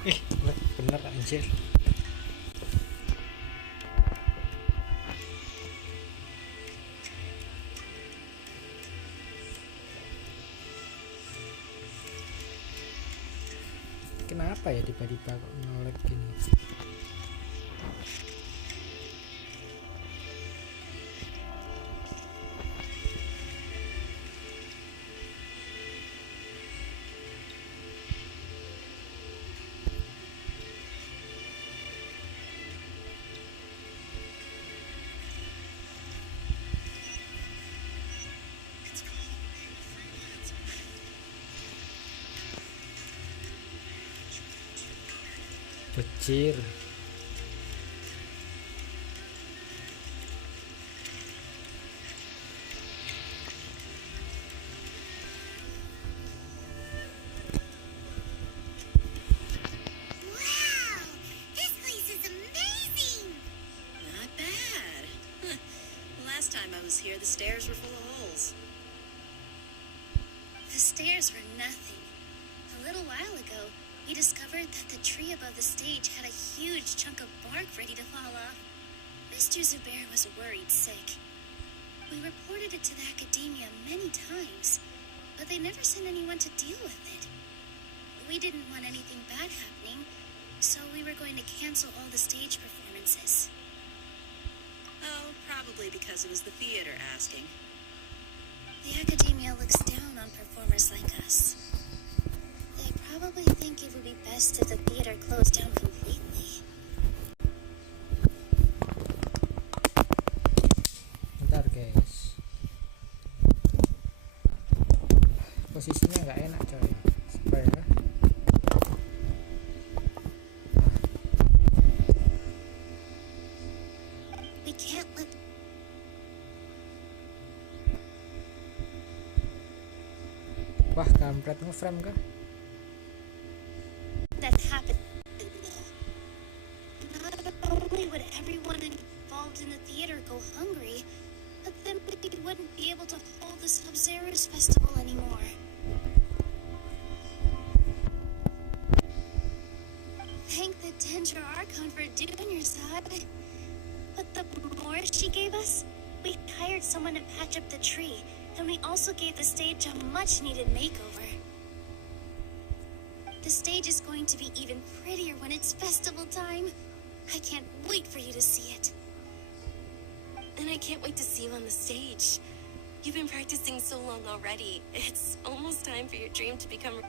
Ih, bener anjir. Kenapa ya tiba-tiba kok nolak gini? Bocil. Wow! This place is amazing! Not bad. Last time I was here, the stairs were full of holes. The stairs were nothing. A little while ago, we discovered that the tree above the stage had a huge chunk of bark ready to fall off. Mr. Zubair was worried sick. We reported it to the academia many times, but they never sent anyone to deal with it. We didn't want anything bad happening, so we were going to cancel all the stage performances. Oh, probably because it was the theater asking. The academia looks down on performers like us. They probably think it would be best if the theater closed down completely. Bentar guys, posisinya nggak enak coy. Supaya We can't let wah, kampret ngeframe kah? that happen. Not only would everyone involved in the theater go hungry, but then we wouldn't be able to hold the Sub-Zero's festival anymore. Thank the Dendra Archon for doing your side. But the more she gave us, we hired someone to patch up the tree, and we also gave the stage a much-needed makeover. The stage is going to be even prettier when it's festival time. I can't wait for you to see it. And I can't wait to see you on the stage. You've been practicing so long already. It's almost time for your dream to become...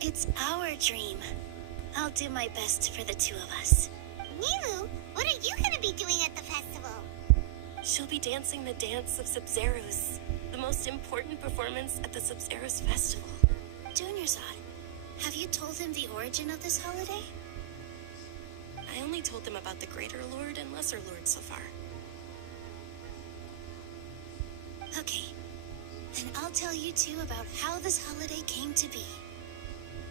It's our dream. I'll do my best for the two of us. Nilu, what are you gonna be doing at the festival? She'll be dancing the dance of Sub-Zeros, the most important performance at the Sub-Zeros festival. Dunyarzad, have you told him the origin of this holiday? I only told them about the Greater Lord and Lesser Lord so far. Okay, then I'll tell you too about how this holiday came to be.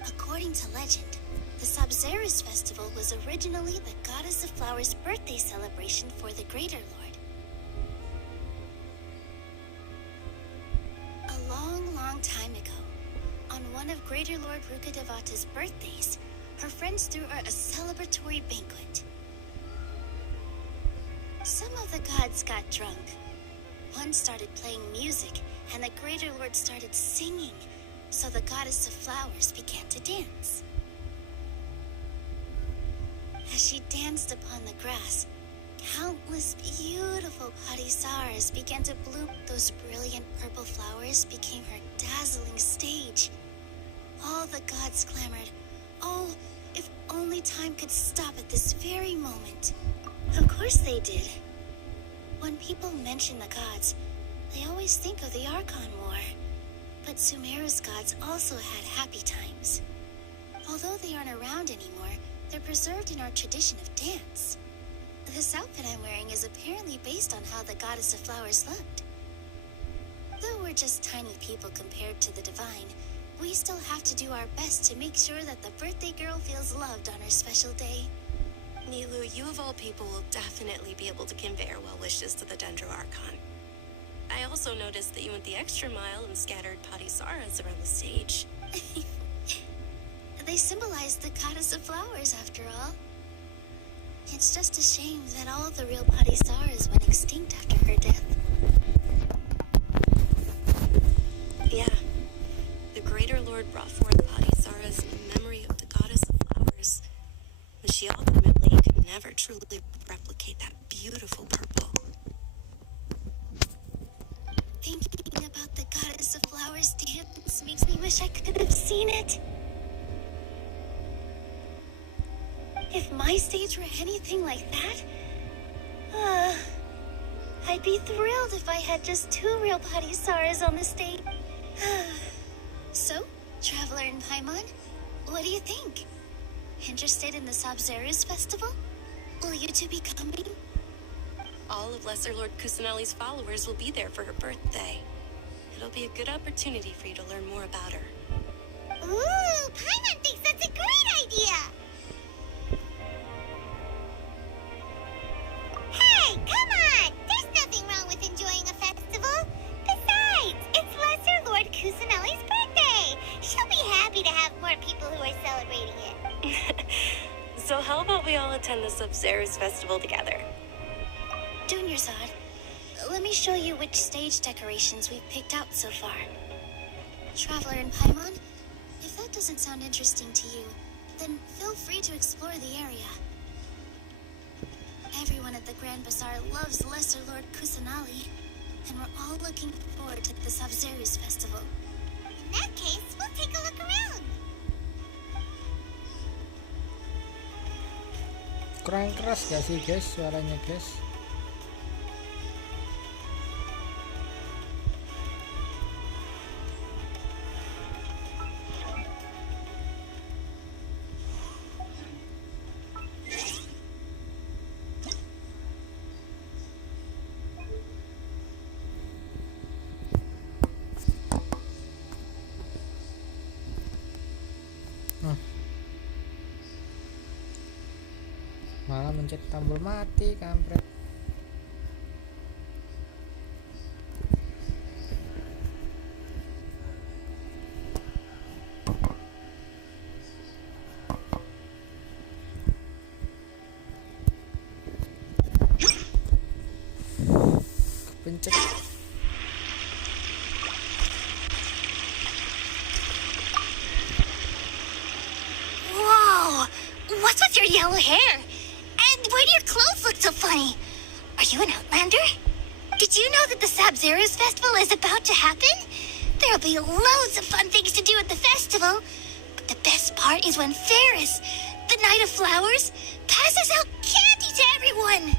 According to legend, the Sub-Zeros festival was originally the Goddess of Flowers' birthday celebration for the Greater Lord. A long, long time ago, on one of Greater Lord Rukkhadevata's birthdays, her friends threw her a celebratory banquet. Some of the gods got drunk. One started playing music, and the Greater Lord started singing, so the Goddess of Flowers began to dance. As she danced upon the grass, countless beautiful parisaras began to bloom. Those brilliant purple flowers became her dazzling stage. All the gods clamored, "Oh, if only time could stop at this very moment." Of course they did. When people mention the gods, they always think of the Archon War. But Sumeru's gods also had happy times. Although they aren't around anymore, they're preserved in our tradition of dance. This outfit I'm wearing is apparently based on how the Goddess of Flowers looked. Though we're just tiny people compared to the divine, we still have to do our best to make sure that the birthday girl feels loved on her special day. Nilu, you of all people will definitely be able to convey our well wishes to the Dendro Archon. I also noticed that you went the extra mile and scattered Padisaras around the stage. They they symbolize the goddess of flowers, after all. It's just a shame that all the real Padisaras went extinct after her death. Yeah. The Greater Lord brought forth Padisaras in memory of the goddess of flowers. But she ultimately could never truly replicate that beautiful purple. Thinking about the goddess of flowers dance makes me wish I could have seen it. If my stage were anything like that, I'd be thrilled if I had just 2 real Padisaras on the stage. So, Traveler and Paimon, what do you think? Interested in the Sabzeruz festival? Will you two be coming? All of Lesser Lord Kusanali's followers will be there for her birthday. It'll be a good opportunity for you to learn more about her. Ooh, Paimon thinks that's a great idea! Hey, come on! There's nothing wrong with enjoying a festival. Besides, it's Lesser Lord Kusanali's birthday. She'll be happy to have more people who are celebrating it. So how about we all attend the Sumeru festival together? Dunyarzad, let me show you which stage decorations we've picked out so far. Traveler and Paimon, if that doesn't sound interesting to you, then feel free to explore the area. Everyone at the Grand Bazaar loves Lesser Lord Kusanali, and we're all looking forward to the Sabzeruz festival. In that case, we'll take a look around. Kurang keras gak sih guys suaranya guys? Malah mencet tombol mati kampret. Kepencet. Whoa! What's with your yellow hair? And why do your clothes look so funny? Are you an Outlander? Did you know that the Sabzeruz festival is about to happen? There'll be loads of fun things to do at the festival. But the best part is when Ferris, the Knight of Flowers, passes out candy to everyone.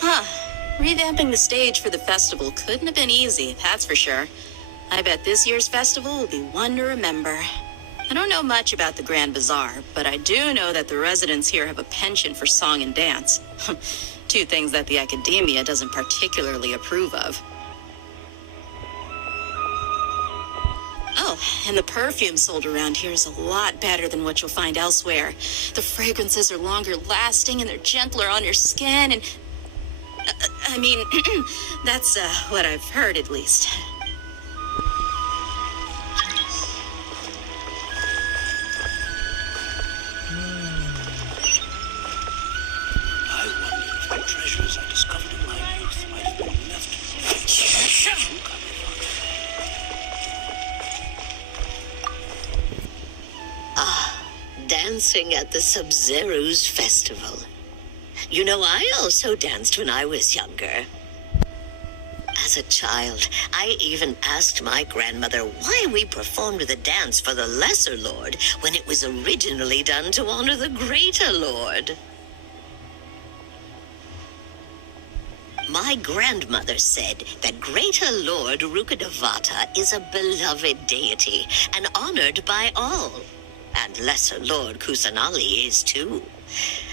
Huh. Revamping the stage for the festival couldn't have been easy, that's for sure. I bet this year's festival will be one to remember. I don't know much about the Grand Bazaar, but I do know that the residents here have a penchant for song and dance. 2 things that the academia doesn't particularly approve of. Oh, and the perfume sold around here is a lot better than what you'll find elsewhere. The fragrances are longer lasting and they're gentler on your skin and... I mean, that's what I've heard at least. I wonder if the treasures I discovered in my youth might have been left. Dancing at the Sabzeruz festival. You know, I also danced when I was younger. As a child, I even asked my grandmother why we performed the dance for the Lesser Lord when it was originally done to honor the Greater Lord. My grandmother said that Greater Lord Rukkhadevata is a beloved deity and honored by all. And Lesser Lord Kusanali is too.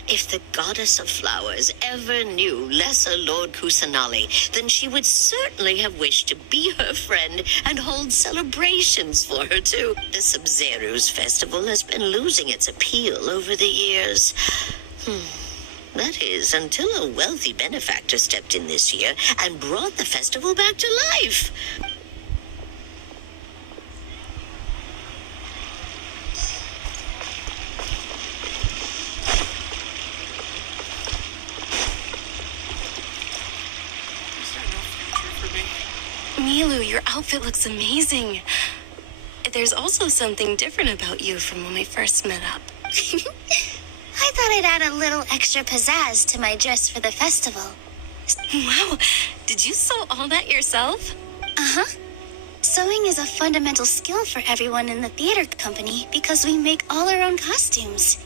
If the goddess of flowers ever knew Lesser Lord Kusanali, then she would certainly have wished to be her friend and hold celebrations for her too. The Sabzeruz festival has been losing its appeal over the years. That is, until a wealthy benefactor stepped in this year and brought the festival back to life. Is there no future for me? Milu, your outfit looks amazing. There's also something different about you from when we first met up. I thought I'd add a little extra pizzazz to my dress for the festival. Wow, did you sew all that yourself? Uh-huh. Sewing is a fundamental skill for everyone in the theater company because we make all our own costumes.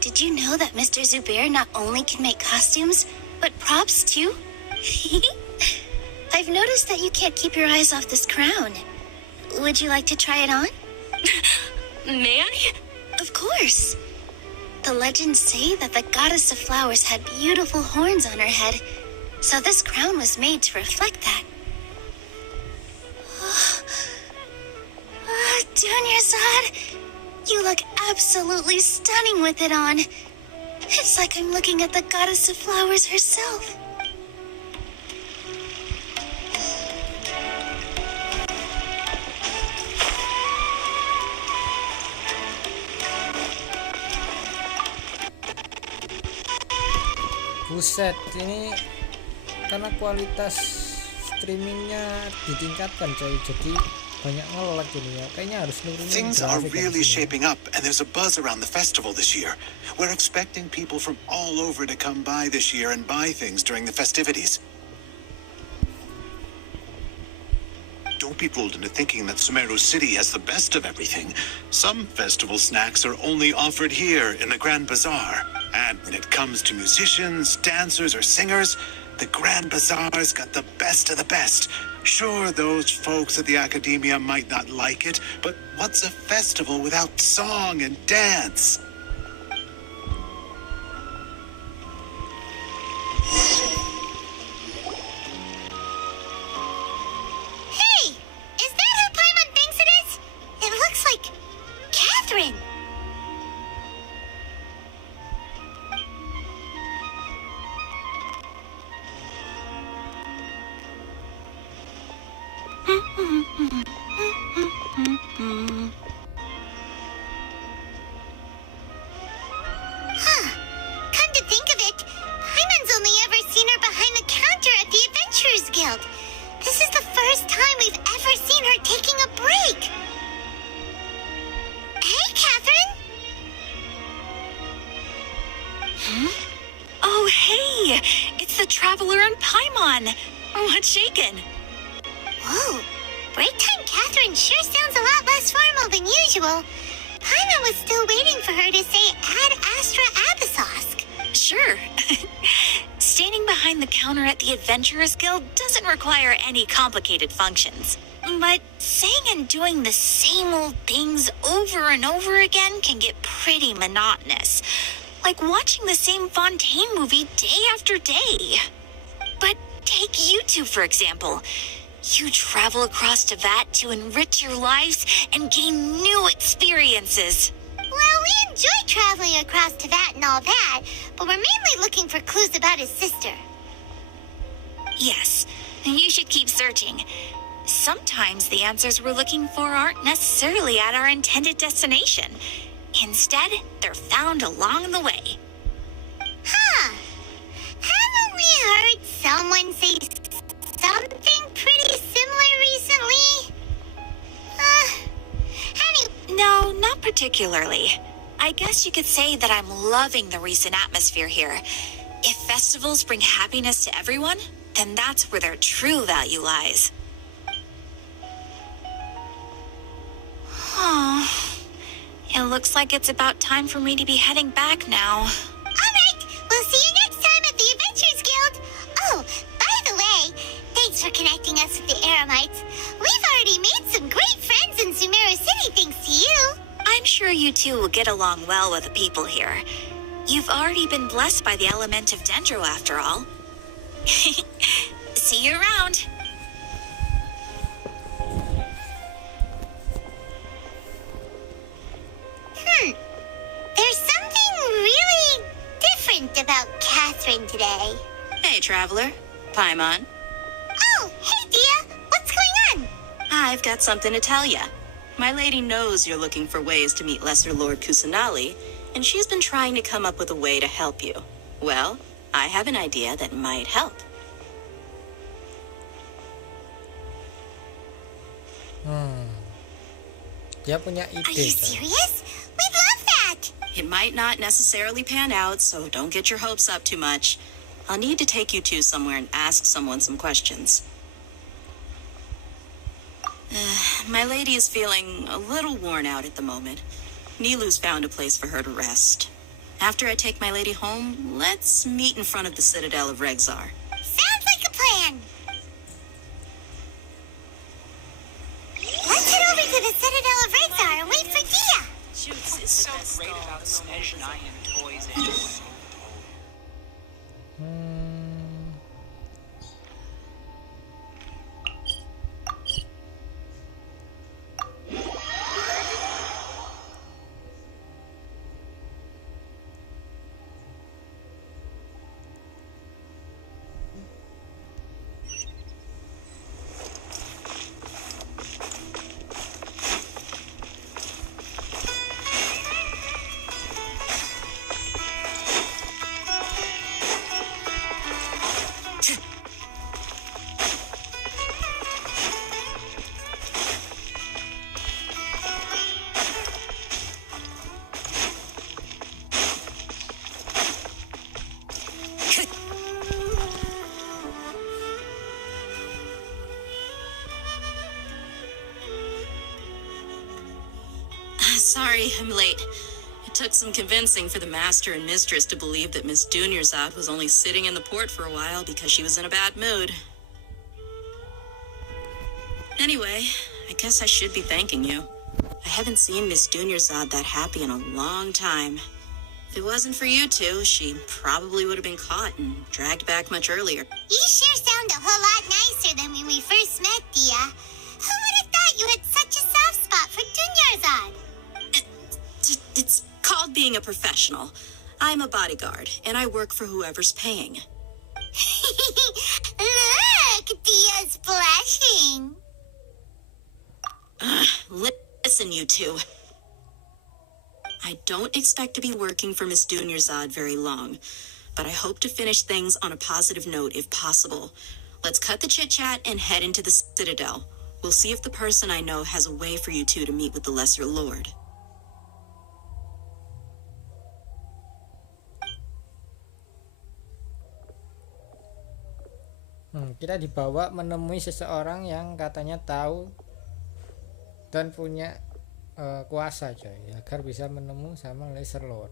Did you know that Mr. Zubair not only can make costumes, but props too? I've noticed that you can't keep your eyes off this crown. Would you like to try it on? May I? Of course. The legends say that the goddess of flowers had beautiful horns on her head, so this crown was made to reflect that. Dunyazad, you look absolutely stunning with it on. It's like I'm looking at the goddess of flowers herself. Buset, ini karena kualitas streamingnya ditingkatkan coy, jadi banyak nge-lag ini ya. Kayaknya harus nurunin Things are grafik really habis ini. shaping up, and there's a buzz around the festival this year. We're expecting people from all over to come by this year and buy things during the festivities. Don't be fooled into thinking that Sumeru City has the best of everything. Some festival snacks are only offered here in the Grand Bazaar. And when it comes to musicians, dancers, or singers, the Grand Bazaar's got the best of the best. Sure, those folks at the Academia might not like it, but what's a festival without song and dance? Hey! Is that who Paimon thinks it is? It looks like Catherine. Come to think of it, Paimon's only ever seen her behind the counter at the Adventurers Guild. This is the first time we've ever seen her taking a break. Hey, Catherine. Oh, hey! It's the Traveler and Paimon! What's shaken? Whoa, break time Catherine sure sounds a lot less formal than usual. Paimon was still waiting for her to say Ad Astra Abyssosk. Sure. Standing behind the counter at the Adventurers Guild doesn't require any complicated functions. But saying and doing the same old things over and over again can get pretty monotonous. Like watching the same Fontaine movie day after day. But take you two, for example. You travel across Teyvat to enrich your lives and gain new experiences. Well, we enjoy traveling across Teyvat and all that, but we're mainly looking for clues about his sister. Yes, you should keep searching. Sometimes the answers we're looking for aren't necessarily at our intended destination. Instead, they're found along the way. Huh. Haven't we heard someone say something pretty similar recently? No, not particularly. I guess you could say that I'm loving the recent atmosphere here. If festivals bring happiness to everyone, then that's where their true value lies. Oh, it looks like it's about time for me to be heading back now. All right, we'll see you next time at the Adventurers Guild. Oh, by the way, thanks for connecting us with the Eremites. We've already made some great friends in Sumeru City thanks to you. I'm sure you two will get along well with the people here. You've already been blessed by the element of Dendro, after all. See you around. There's something really different about Catherine today. Hey, traveler. Paimon. Oh, hey, Dia. What's going on? I've got something to tell ya. My lady knows you're looking for ways to meet Lesser Lord Kusanali, and she's been trying to come up with a way to help you. Well, I have an idea that might help. Dia punya Are ide, you coy. serious? We'd love that. It might not necessarily pan out, so don't get your hopes up too much. I'll need to take you two somewhere and ask someone some questions. My lady is feeling a little worn out at the moment. Nilu's found a place for her to rest. After I take my lady home, let's meet in front of the Citadel of Regzar. Sounds like a plan. Let's head over to the Citadel of Rexar and wait for Dia. What's so great about Smash 9 toys anyway? Sorry, I'm late. It took some convincing for the master and mistress to believe that Miss Dunyarzad was only sitting in the port for a while because she was in a bad mood. Anyway, I guess I should be thanking you. I haven't seen Miss Dunyarzad that happy in a long time. If it wasn't for you two, she probably would have been caught and dragged back much earlier. You sure sound a whole lot nicer than when we first met, Dia. Who would have thought you had such a soft spot for Dunyarzad? It's called being a professional. I'm a bodyguard, and I work for whoever's paying. Look, Dia's blushing. Listen, you two. I don't expect to be working for Miss Dunyarzad very long, but I hope to finish things on a positive note if possible. Let's cut the chit-chat and head into the Citadel. We'll see if the person I know has a way for you two to meet with the Lesser Lord. Kita dibawa menemui seseorang yang katanya tahu dan punya kuasa, coy, agar bisa menemui sama Lesser Lord.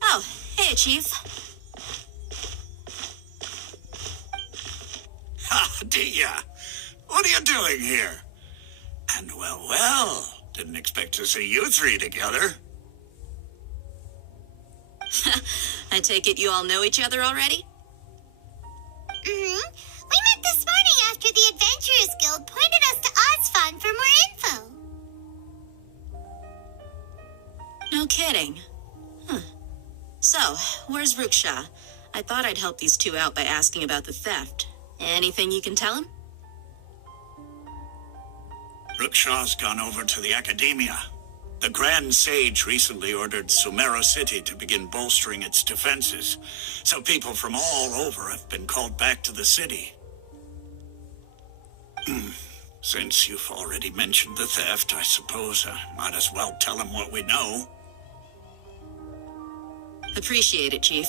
Oh, hey, Chief. Ah, Dia, what are you doing here? And well, didn't expect to see you three together. I take it you all know each other already? We met this morning after the Adventurers Guild pointed us to Ozfon for more info. No kidding. Huh. So, where's Ruksha? I thought I'd help these two out by asking about the theft. Anything you can tell him? Ruksha's gone over to the Academia. The Grand Sage recently ordered Sumeru City to begin bolstering its defenses, so people from all over have been called back to the city. Since you've already mentioned the theft, I suppose I might as well tell him what we know. Appreciate it, Chief.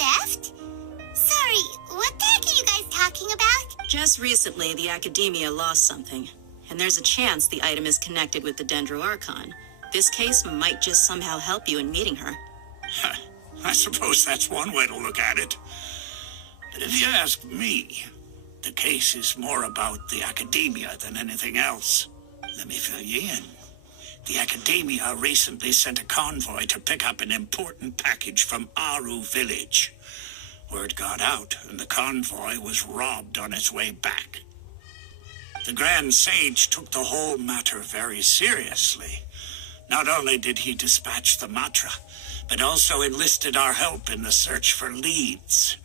Theft? Sorry, what the heck are you guys talking about? Just recently, the Academia lost something, and there's a chance the item is connected with the Dendro Archon. This case might just somehow help you in meeting her. I suppose that's one way to look at it. But if you ask me, the case is more about the Academia than anything else. Let me fill you in. The Academia recently sent a convoy to pick up an important package from Aru village. Word got out, and the convoy was robbed on its way back. The Grand Sage took the whole matter very seriously. Not only did he dispatch the Matra, but also enlisted our help in the search for leads.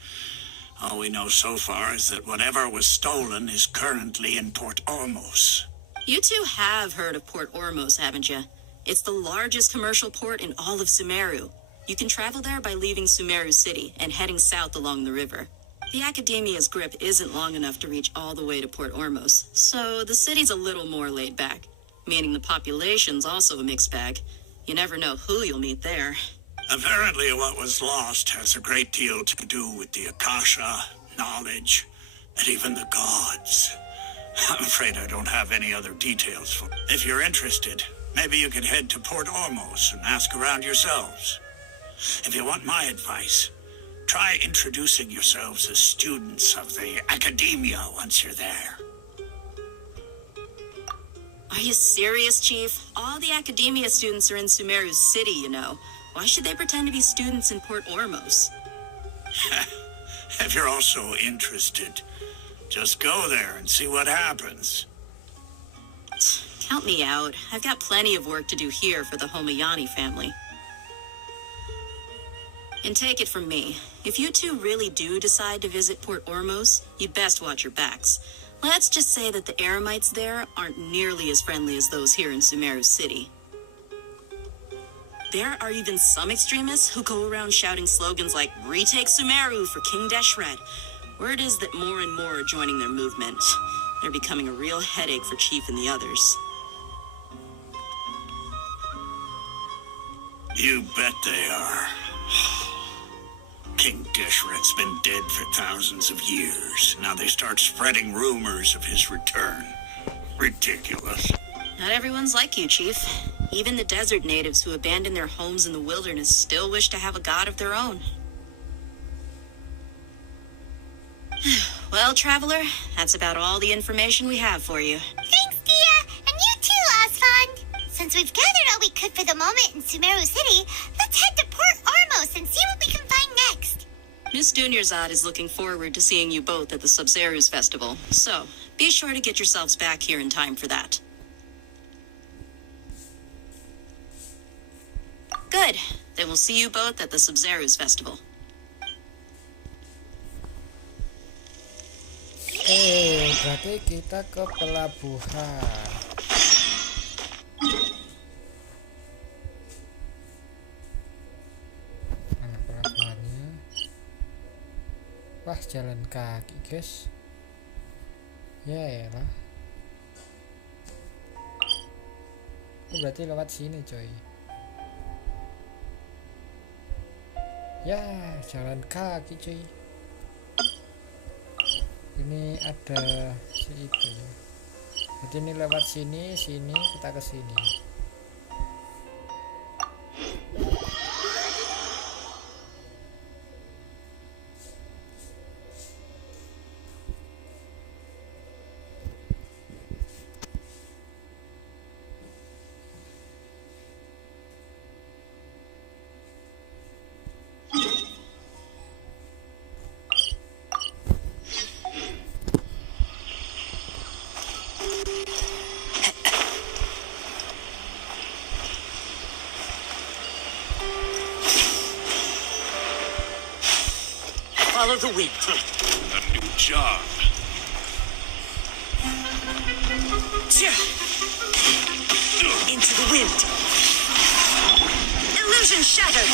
All we know so far is that whatever was stolen is currently in Port Ormos. You two have heard of Port Ormos, haven't you? It's the largest commercial port in all of Sumeru. You can travel there by leaving Sumeru City and heading south along the river. The Academia's grip isn't long enough to reach all the way to Port Ormos, so the city's a little more laid back, meaning the population's also a mixed bag. You never know who you'll meet there. Apparently what was lost has a great deal to do with the Akasha, knowledge, and even the gods. I'm afraid I don't have any other details for. If you're interested, maybe you can head to Port Ormos and ask around yourselves. If you want my advice, try introducing yourselves as students of the Academia once you're there. Are you serious, Chief? All the Academia students are in Sumeru City, you know. Why should they pretend to be students in Port Ormos? If you're also interested, just go there and see what happens. Count me out. I've got plenty of work to do here for the Homayani family. And take it from me, if you two really do decide to visit Port Ormos, you'd best watch your backs. Let's just say that the Eremites there aren't nearly as friendly as those here in Sumeru City. There are even some extremists who go around shouting slogans like, "Retake Sumeru for King Deshret." Word is that more and more are joining their movement. They're becoming a real headache for Chief and the others. You bet they are. King Deshret's been dead for thousands of years. Now they start spreading rumors of his return. Ridiculous. Not everyone's like you, Chief. Even the desert natives who abandoned their homes in the wilderness still wish to have a god of their own. Well, Traveler, that's about all the information we have for you. Thanks, Dia, and you too, Osfond. Since we've gathered all we could for the moment in Sumeru City, let's head to Port Ormos and see what we can find next. Miss Dunyarzad is looking forward to seeing you both at the Sub-Zerus Festival, so be sure to get yourselves back here in time for that. Good. Then we'll see you both at the Sub-Zerus Festival. Berarti kita ke pelabuhan. Mana pelabuhannya? Wah, jalan kaki, guys. Ya elah. Berarti lewat sini, coy. Ya, jalan kaki, cuy. Ini ada si itu ya. Jadi ini lewat sini, kita ke sini. Follow the wind. A new job. Into the wind. Illusion shattered.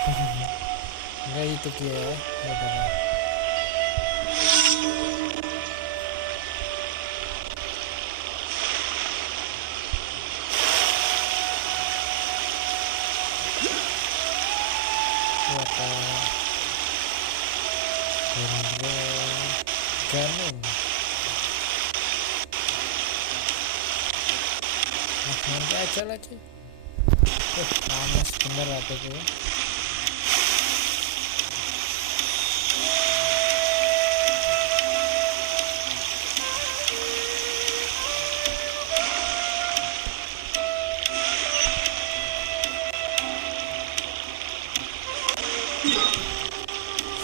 Enggak itu dia ya. Ya udah. Kuota Ganun. Nanti aja lah cuy. Panas bener apa tuh.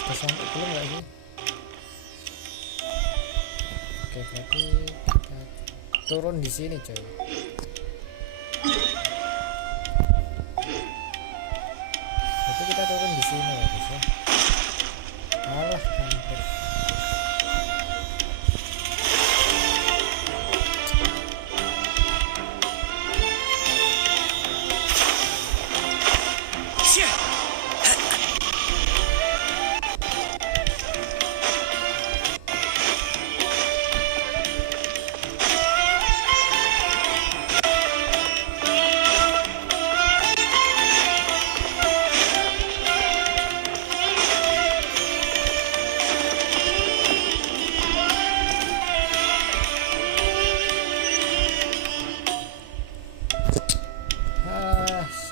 Sudah sampai belum nggak sih? Oke, berarti kita turun di sini coy. Berarti kita turun di sini ya guys ya. Alah hampir.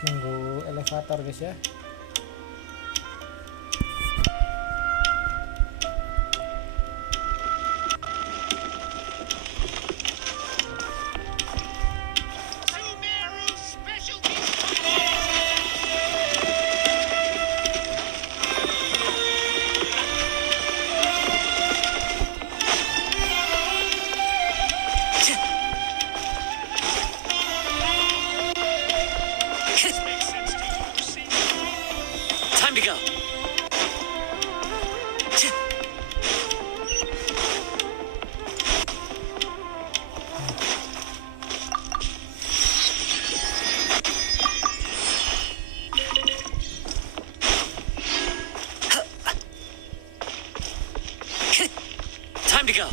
Nunggu elevator guys ya. Sumeru specialty. Time to go. Time to go.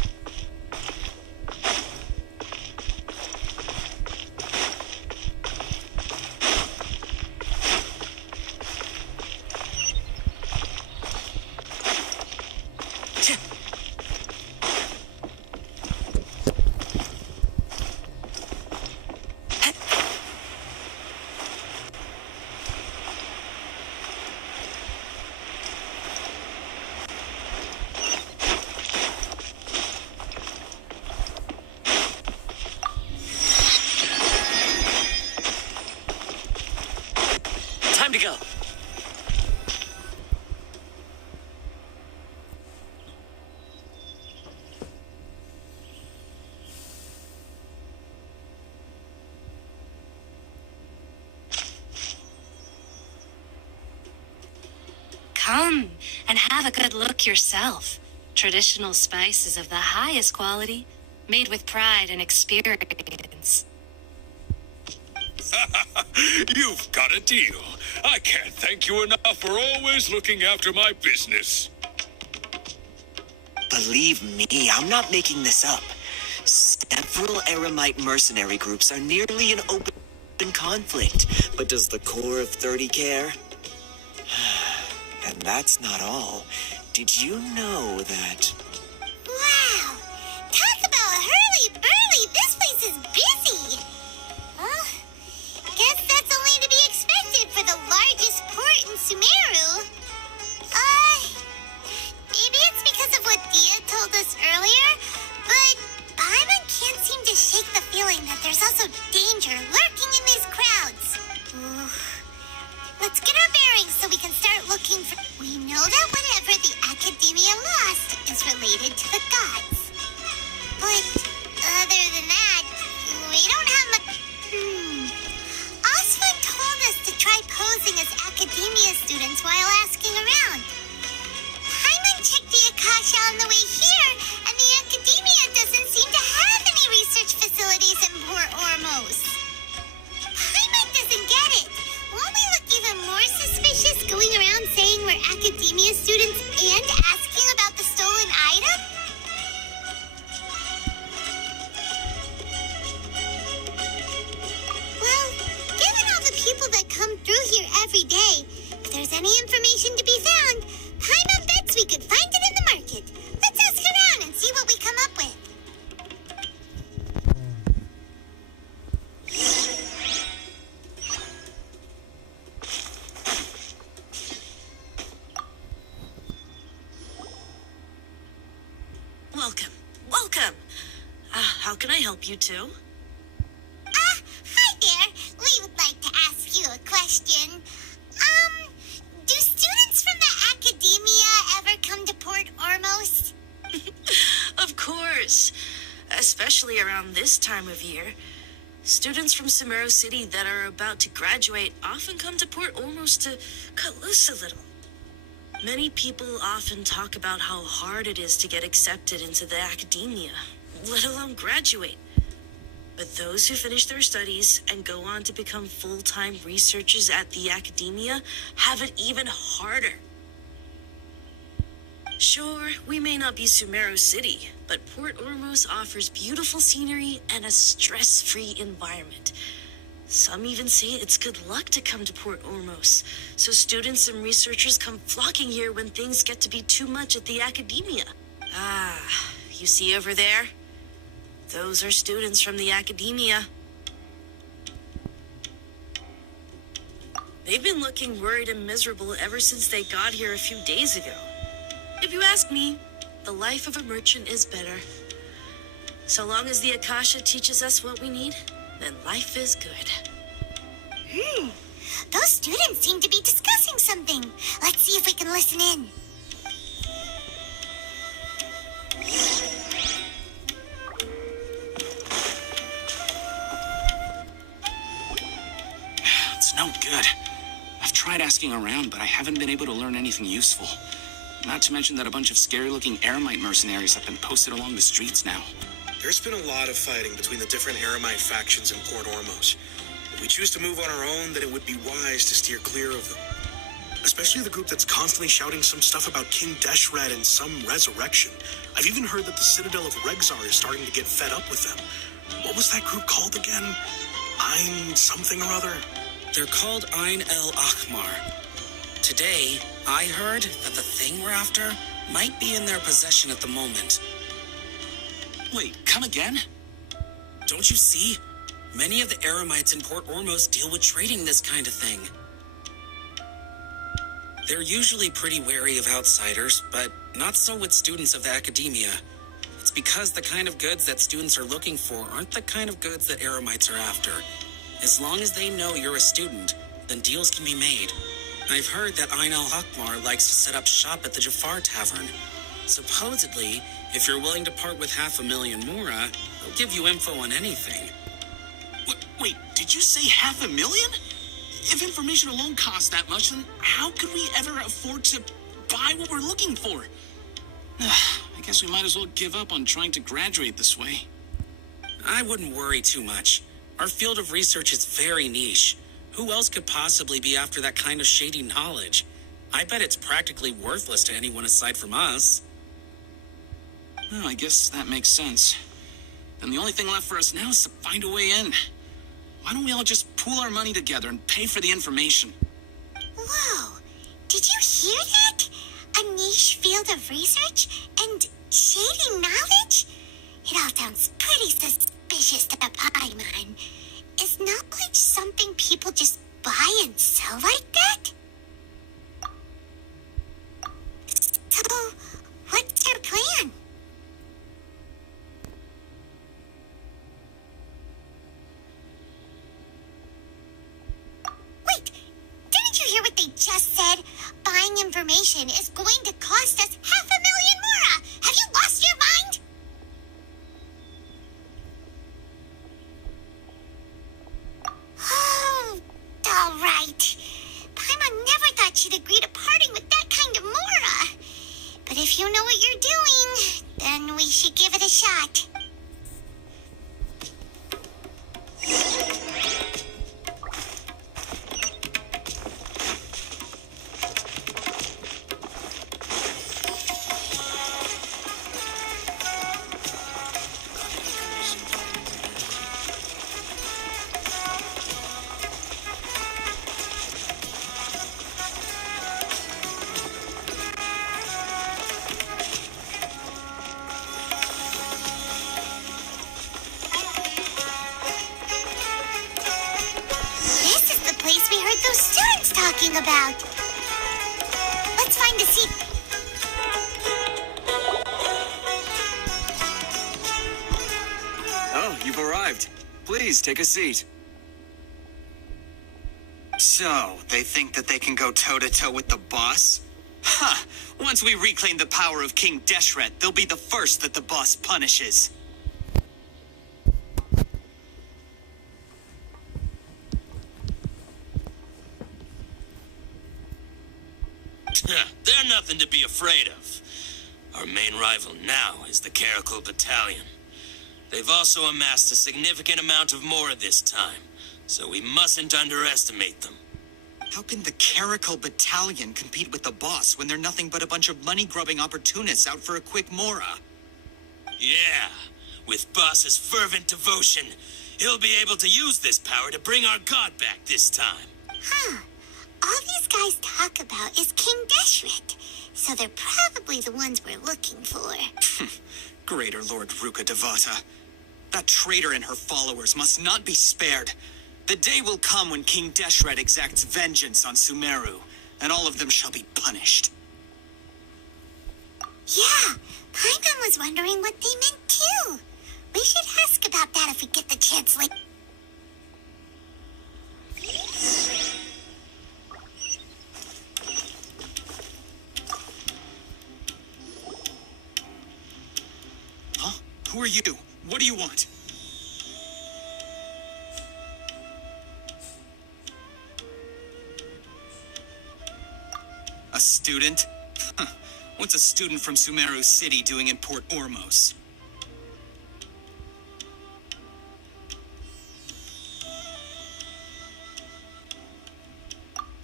Time to go. Come and have a good look yourself. Traditional spices of the highest quality, made with pride and experience. You've got a deal. I can't thank you enough for always looking after my business. Believe me, I'm not making this up. Several Eremite mercenary groups are nearly in open conflict. But does the core of 30 care? And that's not all. Did you know that... Wow! Talk about hurly-burly! This place is busy! Well, guess that's only to be expected for the largest port in Sumeru. Maybe it's because of what Dia told us earlier, but Paimon can't seem to shake the feeling that there's also danger lurking in these crowds. Ooh. Let's get our bearings so we can start looking for... We know that whatever the Academia lost is related to the gods. But other than that, we don't have much... Osvan told us to try posing as Academia students while asking around. Paimon checked the Akasha on the way here, and the Academia doesn't seem to have any research facilities in Port Ormos. Paimon doesn't get it. Won't we look even more suspicious going around any information to be found, Paimon bets we could find it in the market. Let's ask around and see what we come up with. Welcome. Welcome. How can I help you two? Hi there. We would like to ask you a question. Do students from the academia ever come to Port Ormos? Of course. Especially around this time of year. Students from Sumeru City that are about to graduate often come to Port Ormos to cut loose a little. Many people often talk about how hard it is to get accepted into the academia, let alone graduate. But those who finish their studies and go on to become full-time researchers at the academia have it even harder. Sure, we may not be Sumeru City, but Port Ormos offers beautiful scenery and a stress-free environment. Some even say it's good luck to come to Port Ormos, so students and researchers come flocking here when things get to be too much at the academia. You see over there? Those are students from the academia. They've been looking worried and miserable ever since they got here a few days ago. If you ask me, the life of a merchant is better. So long as the Akasha teaches us what we need, then life is good. Those students seem to be discussing something. Let's see if we can listen in. It's no good. I've tried asking around, but I haven't been able to learn anything useful. Not to mention that a bunch of scary-looking Eremite mercenaries have been posted along the streets now. There's been a lot of fighting between the different Eremite factions in Port Ormos. If we choose to move on our own, then it would be wise to steer clear of them. Especially the group that's constantly shouting some stuff about King Deshret and some resurrection. I've even heard that the Citadel of Regzar is starting to get fed up with them. What was that group called again? Ein something or other? They're called Ein El Akhmar. Today, I heard that the thing we're after might be in their possession at the moment. Wait, come again? Don't you see? Many of the Eremites in Port Ormos deal with trading this kind of thing. They're usually pretty wary of outsiders, but not so with students of the academia. It's because the kind of goods that students are looking for aren't the kind of goods that Eremites are after. As long as they know you're a student, then deals can be made. I've heard that Ein al-Hakmar likes to set up shop at the Jafar Tavern. Supposedly, if you're willing to part with 500,000 Mora, they'll give you info on anything. Wait, did you say 500,000? If information alone costs that much, then how could we ever afford to buy what we're looking for? I guess we might as well give up on trying to graduate this way. I wouldn't worry too much. Our field of research is very niche. Who else could possibly be after that kind of shady knowledge? I bet it's practically worthless to anyone aside from us. Well, I guess that makes sense. Then the only thing left for us now is to find a way in. Why don't we all just pool our money together and pay for the information? Whoa, did you hear that? A niche field of research and shady knowledge? It all sounds pretty suspicious to Paimon. Is knowledge something people just buy and sell like that? So, what's your plan? Wait, didn't you hear what they just said? Buying information is going to cost us 500,000 Mora! Have you lost your mind? Oh, all right. Paimon never thought she'd agree to parting with that kind of Mora. But if you know what you're doing, then we should give it a shot. about. Let's find a seat. Oh, you've arrived. Please, take a seat. So, they think that they can go toe-to-toe with the boss? Ha! Once we reclaim the power of King Deshret, they'll be the first that the boss punishes. They're nothing to be afraid of. Our main rival now is the Caracal Battalion. They've also amassed a significant amount of Mora this time, so we mustn't underestimate them. How can the Caracal Battalion compete with the boss when they're nothing but a bunch of money-grubbing opportunists out for a quick Mora? Yeah, with Boss's fervent devotion, he'll be able to use this power to bring our god back this time. Huh. All these guys talk about is King Deshret, so they're probably the ones we're looking for. Greater Lord Ruka Devata. That traitor and her followers must not be spared. The day will come when King Deshret exacts vengeance on Sumeru, and all of them shall be punished. Yeah, Paimon was wondering what they meant too. We should ask about that if we get the chance later. Huh? Who are you? What do you want? A student? Huh. What's a student from Sumeru City doing in Port Ormos?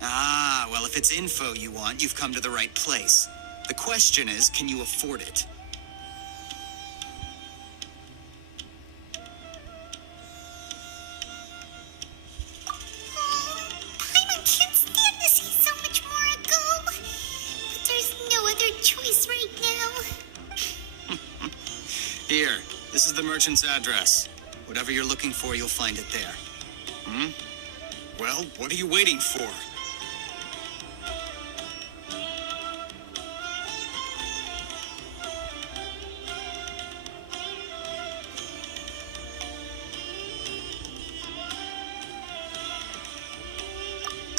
Ah, well, if it's info you want, you've come to the right place. The question is, can you afford it? Paimon can't stand to see so much more go. But there's no other choice right now. Here, this is the merchant's address. Whatever you're looking for, you'll find it there. Hmm? Well, what are you waiting for?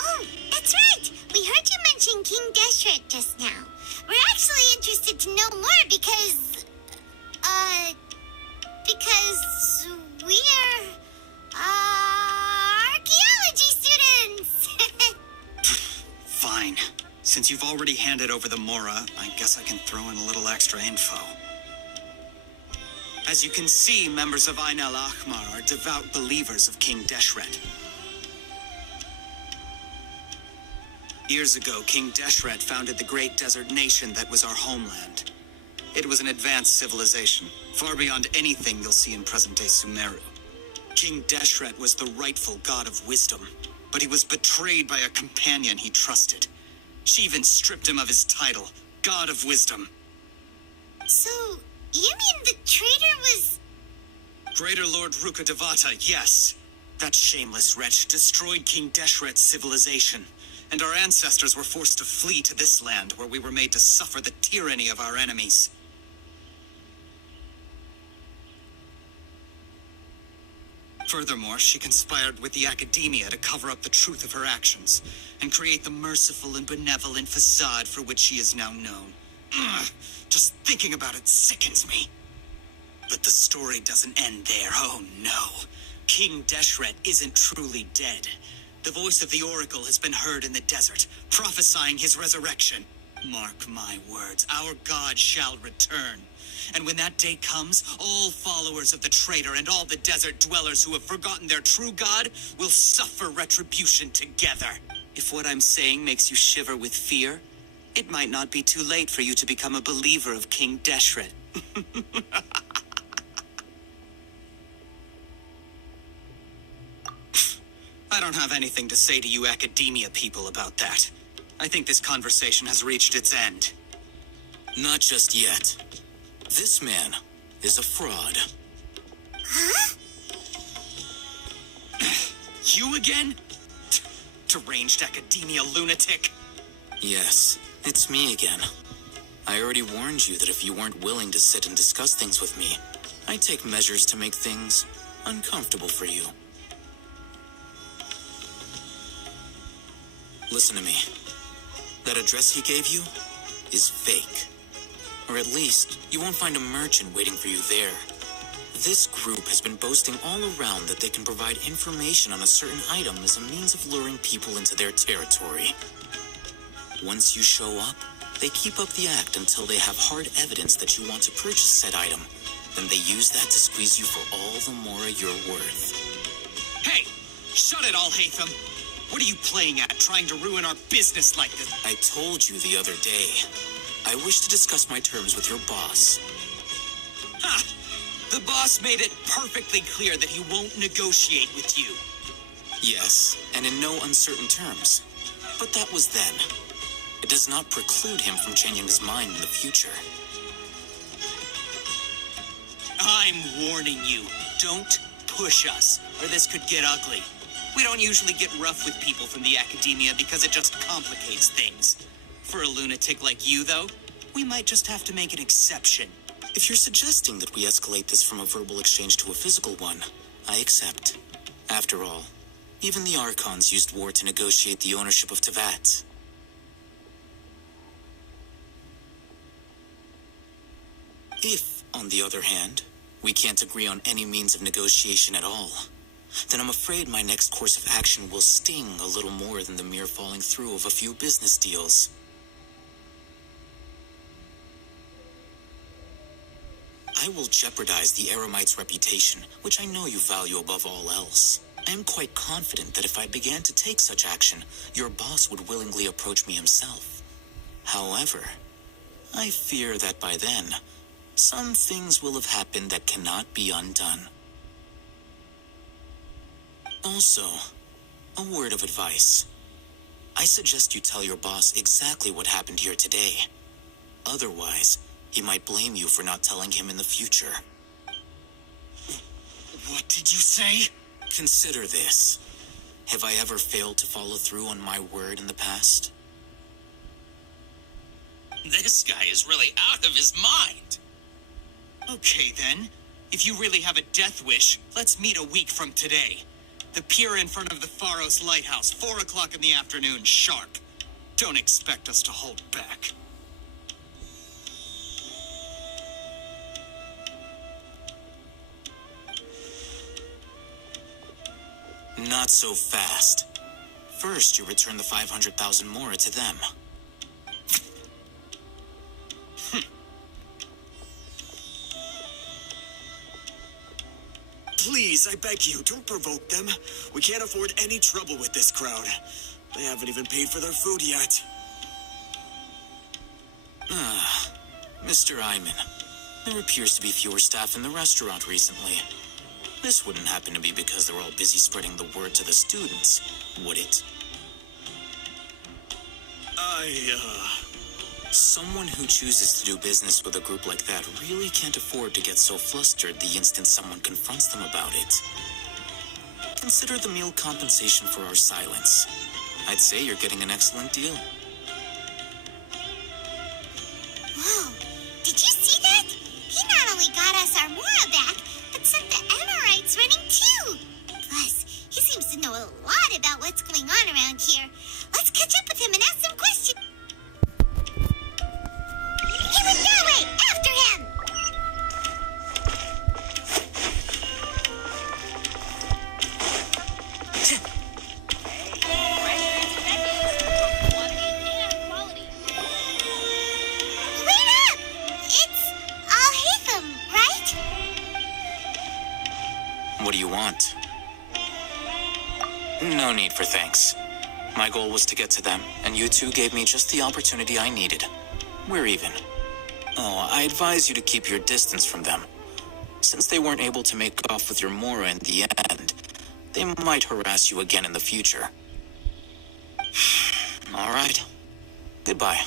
Oh, that's right. We heard you mention King Deshret just now. We're actually interested to know more because we're, archaeology students. Fine. Since you've already handed over the Mora, I guess I can throw in a little extra info. As you can see, members of Ain al-Ahmar are devout believers of King Deshret. Years ago, King Deshret founded the great desert nation that was our homeland. It was an advanced civilization, far beyond anything you'll see in present-day Sumeru. King Deshret was the rightful god of wisdom, but he was betrayed by a companion he trusted. She even stripped him of his title, God of Wisdom. So, you mean the traitor was... Greater Lord Ruka Devata, yes. That shameless wretch destroyed King Deshret's civilization, and our ancestors were forced to flee to this land where we were made to suffer the tyranny of our enemies. Furthermore, she conspired with the Academia to cover up the truth of her actions and create the merciful and benevolent facade for which she is now known. Ugh, just thinking about it sickens me. But the story doesn't end there, oh no. King Deshret isn't truly dead. The voice of the Oracle has been heard in the desert, prophesying his resurrection. Mark my words, our god shall return. And when that day comes, all followers of the traitor and all the desert dwellers who have forgotten their true god will suffer retribution together. If what I'm saying makes you shiver with fear, it might not be too late for you to become a believer of King Deshret. I don't have anything to say to you Academia people about that. I think this conversation has reached its end. Not just yet. This man is a fraud. Huh? You again? deranged academia lunatic. Yes, it's me again. I already warned you that if you weren't willing to sit and discuss things with me, I'd take measures to make things uncomfortable for you. Listen to me. That address he gave you is fake. Or at least, you won't find a merchant waiting for you there. This group has been boasting all around that they can provide information on a certain item as a means of luring people into their territory. Once you show up, they keep up the act until they have hard evidence that you want to purchase said item. Then they use that to squeeze you for all the more you're worth. Hey, shut it all, Hatham. What are you playing at, trying to ruin our business like this? I told you the other day. I wish to discuss my terms with your boss. Ha! The boss made it perfectly clear that he won't negotiate with you. Yes, and in no uncertain terms. But that was then. It does not preclude him from changing his mind in the future. I'm warning you. Don't push us, or this could get ugly. We don't usually get rough with people from the academia because it just complicates things. For a lunatic like you, though, we might just have to make an exception. If you're suggesting that we escalate this from a verbal exchange to a physical one, I accept. After all, even the Archons used war to negotiate the ownership of Teyvat. If, on the other hand, we can't agree on any means of negotiation at all, then I'm afraid my next course of action will sting a little more than the mere following through of a few business deals. I will jeopardize the Eremite's reputation, which I know you value above all else. I am quite confident that if I began to take such action, your boss would willingly approach me himself. However, I fear that by then, some things will have happened that cannot be undone. Also, a word of advice. I suggest you tell your boss exactly what happened here today. Otherwise, he might blame you for not telling him in the future. What did you say? Consider this. Have I ever failed to follow through on my word in the past? This guy is really out of his mind. Okay, then. If you really have a death wish, let's meet a week from today. The pier in front of the Pharos Lighthouse, 4 o'clock in the afternoon, sharp. Don't expect us to hold back. Not so fast. First, you return the 500,000 mora to them. Please, I beg you, don't provoke them. We can't afford any trouble with this crowd. They haven't even paid for their food yet. Ah, Mr. Iman. There appears to be fewer staff in the restaurant recently. This wouldn't happen to be because they're all busy spreading the word to the students, would it? Someone who chooses to do business with a group like that really can't afford to get so flustered the instant someone confronts them about it. Consider the meal compensation for our silence. I'd say you're getting an excellent deal. Whoa, did you see that? He not only got us our Mora back, but sent the Emirites running too. Plus, he seems to know a lot about what's going on around here. Let's catch up with him and ask some questions. He went that way! After him! Wait up! It's Al-Haytham, right? What do you want? No need for thanks. My goal was to get to them, and you two gave me just the opportunity I needed. We're even. Oh, I advise you to keep your distance from them. Since they weren't able to make off with your Mora in the end, they might harass you again in the future. All right. Goodbye.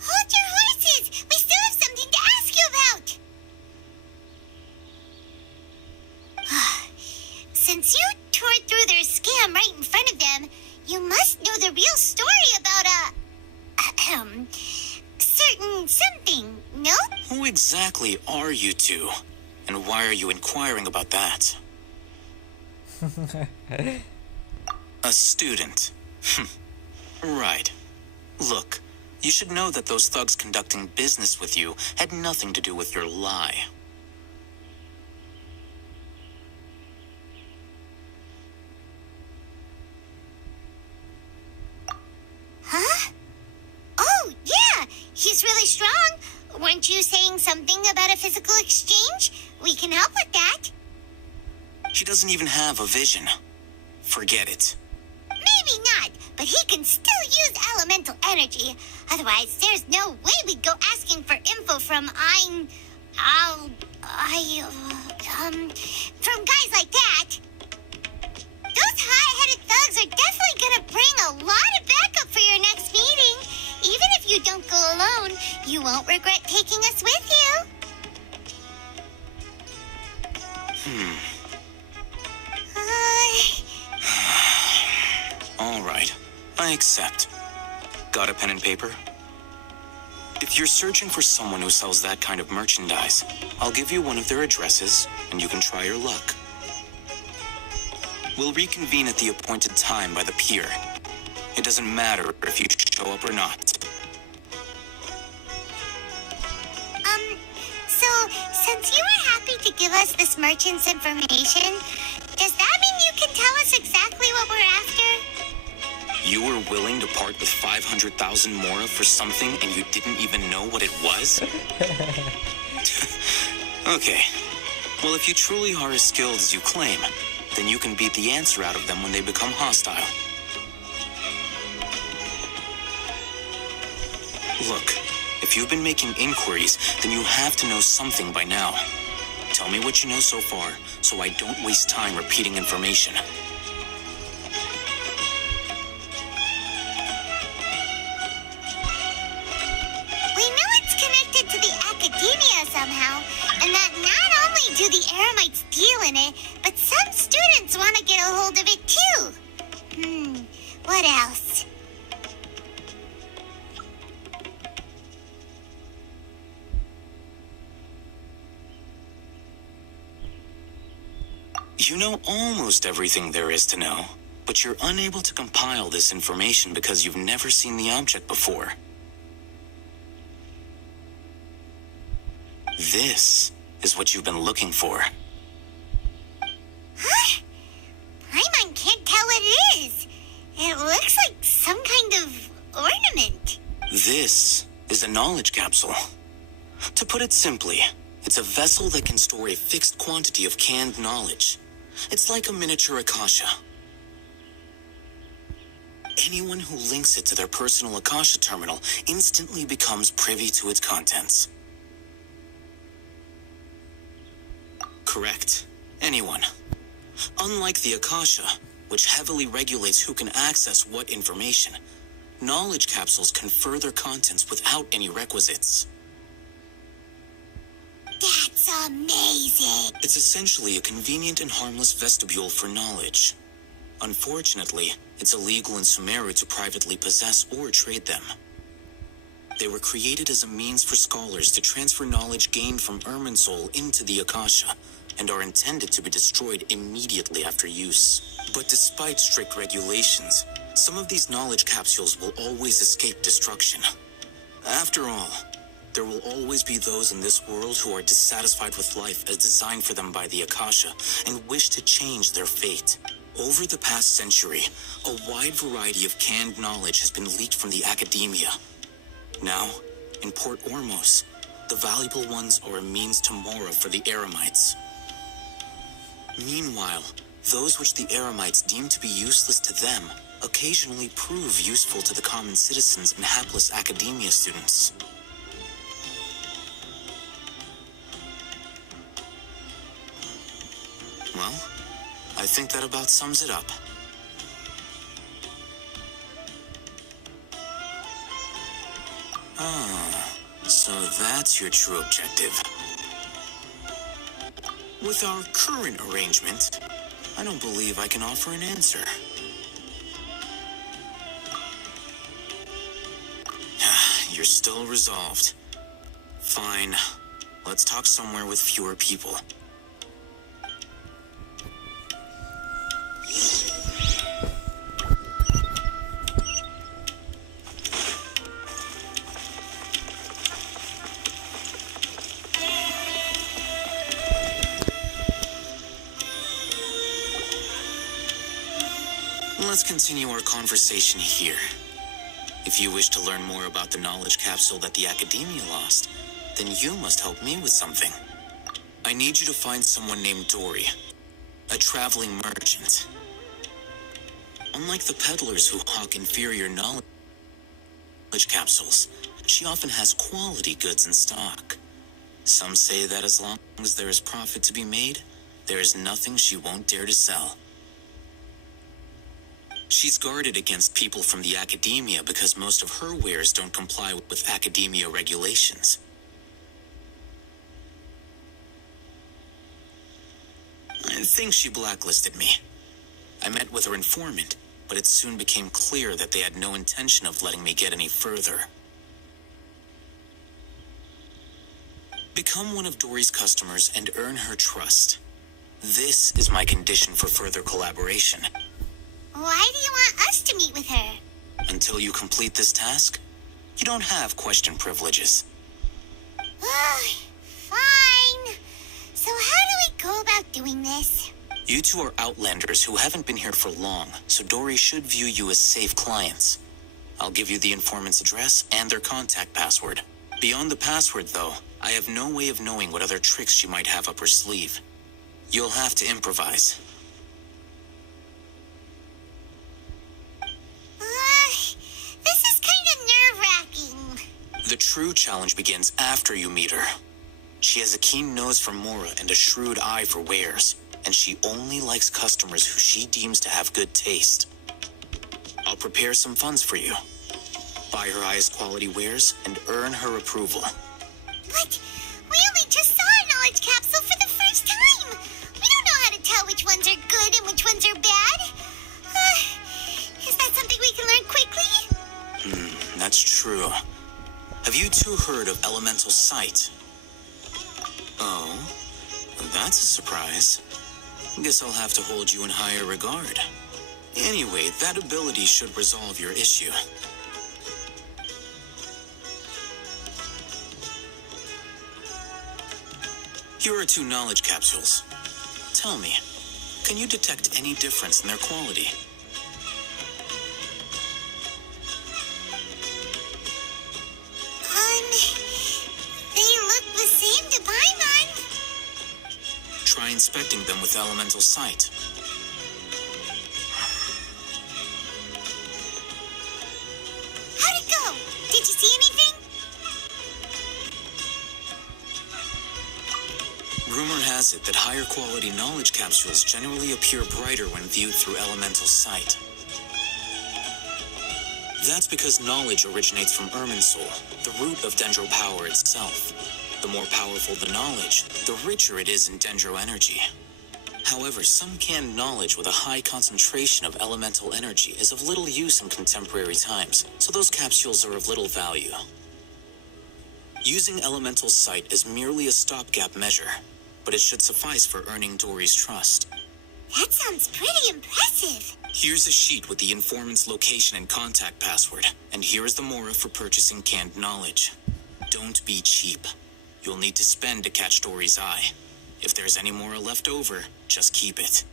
Hold your horses! Since you tore through their scam right in front of them, you must know the real story about certain something, no? Who exactly are you two? And why are you inquiring about that? A student. Right. Look, you should know that those thugs conducting business with you had nothing to do with your lie. Huh? Oh, yeah! He's really strong! Weren't you saying something about a physical exchange? We can help with that. He doesn't even have a vision. Forget it. Maybe not, but he can still use elemental energy. Otherwise, there's no way we'd go asking for info from from guys like that. Those hot-headed thugs are definitely gonna bring a lot of backup for your next meeting. Even if you don't go alone, you won't regret taking us with you. All right, I accept. Got a pen and paper? If you're searching for someone who sells that kind of merchandise, I'll give you one of their addresses, and you can try your luck. We'll reconvene at the appointed time by the pier. It doesn't matter if you show up or not. So, since you were happy to give us this merchant's information, does that mean you can tell us exactly what we're after? You were willing to part with 500,000 mora for something and you didn't even know what it was? Okay. Well, if you truly are as skilled as you claim, then you can beat the answer out of them when they become hostile. Look, if you've been making inquiries, then you have to know something by now. Tell me what you know so far, so I don't waste time repeating information. We know it's connected to the academia somehow, and that not only do the Eremites deal in it, but some students want to get a hold of it too. What else? You know almost everything there is to know, but you're unable to compile this information because you've never seen the object before. This is what you've been looking for. Huh? Paimon can't tell what it is. It looks like some kind of ornament. This is a knowledge capsule. To put it simply, it's a vessel that can store a fixed quantity of canned knowledge. It's like a miniature Akasha. Anyone who links it to their personal Akasha terminal instantly becomes privy to its contents. Correct. Anyone. Unlike the Akasha, which heavily regulates who can access what information, knowledge capsules confer their contents without any requisites. That's amazing. It's essentially a convenient and harmless vestibule for knowledge. Unfortunately, it's illegal in Sumeru to privately possess or trade them. They were created as a means for scholars to transfer knowledge gained from Irminsul into the Akasha, and are intended to be destroyed immediately after use. But despite strict regulations, some of these knowledge capsules will always escape destruction. After all, there will always be those in this world who are dissatisfied with life as designed for them by the Akasha and wish to change their fate. Over the past century, a wide variety of canned knowledge has been leaked from the academia. Now, in Port Ormos, the valuable ones are a means to mora for the Eremites. Meanwhile, those which the Eremites deem to be useless to them occasionally prove useful to the common citizens and hapless academia students. Well, I think that about sums it up. So that's your true objective. With our current arrangement, I don't believe I can offer an answer. You're still resolved. Fine. Let's talk somewhere with fewer people. Let's continue our conversation here. If you wish to learn more about the knowledge capsule that the Academia lost, then you must help me with something. I need you to find someone named Dory, a traveling merchant. Unlike the peddlers who hawk inferior knowledge capsules, she often has quality goods in stock. Some say that as long as there is profit to be made, there is nothing she won't dare to sell. She's guarded against people from the Academia because most of her wares don't comply with Academia regulations. I think she blacklisted me. I met with her informant, but it soon became clear that they had no intention of letting me get any further. Become one of Dory's customers and earn her trust. This is my condition for further collaboration. Why do you want us to meet with her? Until you complete this task, you don't have question privileges. Fine. So how do we go about doing this? You two are outlanders who haven't been here for long, so Dory should view you as safe clients. I'll give you the informant's address and their contact password. Beyond the password, though, I have no way of knowing what other tricks she might have up her sleeve. You'll have to improvise. This is kind of nerve-wracking. The true challenge begins after you meet her. She has a keen nose for Mora and a shrewd eye for wares, and she only likes customers who she deems to have good taste. I'll prepare some funds for you. Buy her highest quality wares and earn her approval. But we only just saw a knowledge capsule for the first time. We don't know how to tell which ones are good and which ones are bad. Is that something we can learn quickly? That's true. Have you two heard of elemental sight? Oh, that's a surprise. Guess I'll have to hold you in higher regard. Anyway, that ability should resolve your issue. Here are 2 knowledge capsules. Tell me, can you detect any difference in their quality? They look the same to Paimon. Try inspecting them with elemental sight. How'd it go? Did you see anything? Rumor has it that higher quality knowledge capsules generally appear brighter when viewed through elemental sight. That's because knowledge originates from Irminsul, the root of Dendro power itself. The more powerful the knowledge, the richer it is in Dendro energy. However, some canned knowledge with a high concentration of elemental energy is of little use in contemporary times, so those capsules are of little value. Using elemental sight is merely a stopgap measure, but it should suffice for earning Dory's trust. That sounds pretty impressive. Here's a sheet with the informant's location and contact password, and here is the mora for purchasing canned knowledge. Don't be cheap. You'll need to spend to catch Dory's eye. If there's any mora left over, just keep it.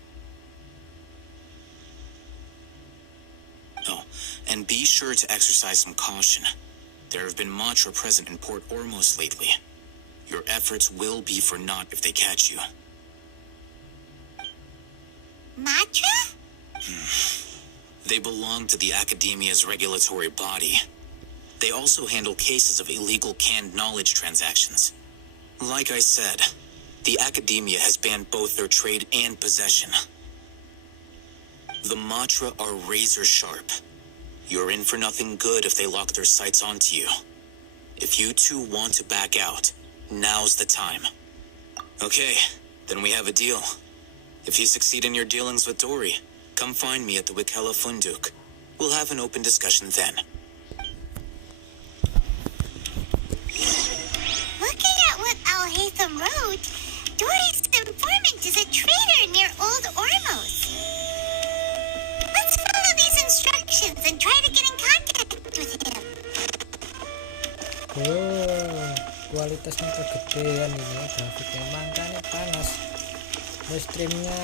Oh, and be sure to exercise some caution. There have been Matra present in Port Ormos lately. Your efforts will be for naught if they catch you. Matra? They belong to the Academia's regulatory body. They also handle cases of illegal canned knowledge transactions. Like I said, the Academia has banned both their trade and possession. The Matra are razor sharp. You're in for nothing good if they lock their sights onto you. If you two want to back out, now's the time. Okay, then we have a deal. If you succeed in your dealings with Dory, come find me at the Wikella Funduk. We'll have an open discussion then. Looking at what Al-Haytham wrote, Dory's informant is a traitor near Old Ormos. Let's follow these instructions and try to get in contact with him. Oh, kualitasnya kegedean ini grafiknya, makanya panas. Streamnya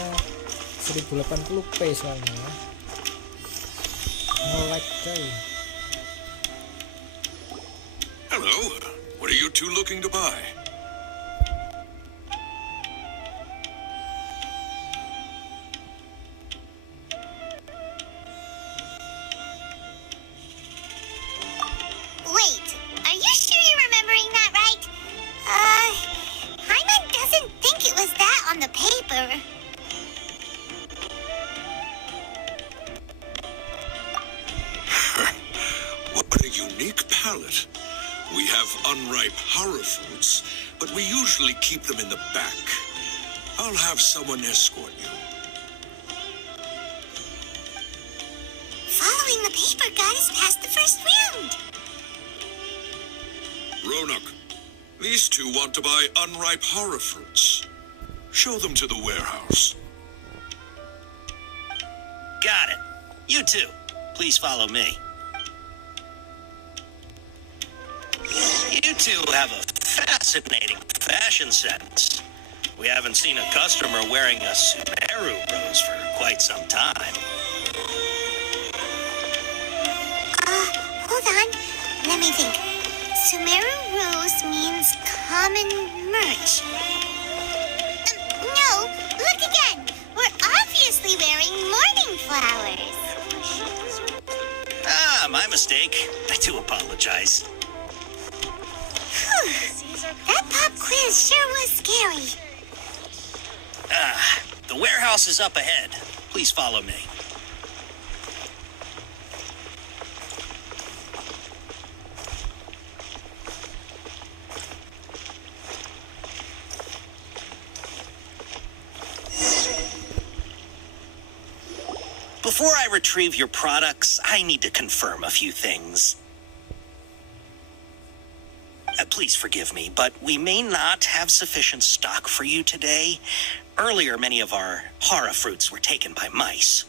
1080p soalnya. Nge-lag coy. Hello. What are you two looking to buy? Wait, are you sure you're remembering that right? Hyman doesn't think it was that on the paper. What a unique palette. We have unripe horror fruits, but we usually keep them in the back. I'll have someone escort you. Following the paper got us past the first round. Roanoke, these two want to buy unripe horror fruits. Show them to the warehouse. Got it. You two, please follow me. You two have a fascinating fashion sense. We haven't seen a customer wearing a Sumeru rose for quite some time. Hold on. Let me think. Sumeru rose means common merch. No, look again. We're obviously wearing morning flowers. Ah, my mistake. I do apologize. Whew. That pop quiz sure was scary. Ah, the warehouse is up ahead. Please follow me. Before I retrieve your products, I need to confirm a few things. Please forgive me, but we may not have sufficient stock for you today. Earlier, many of our hara fruits were taken by mice.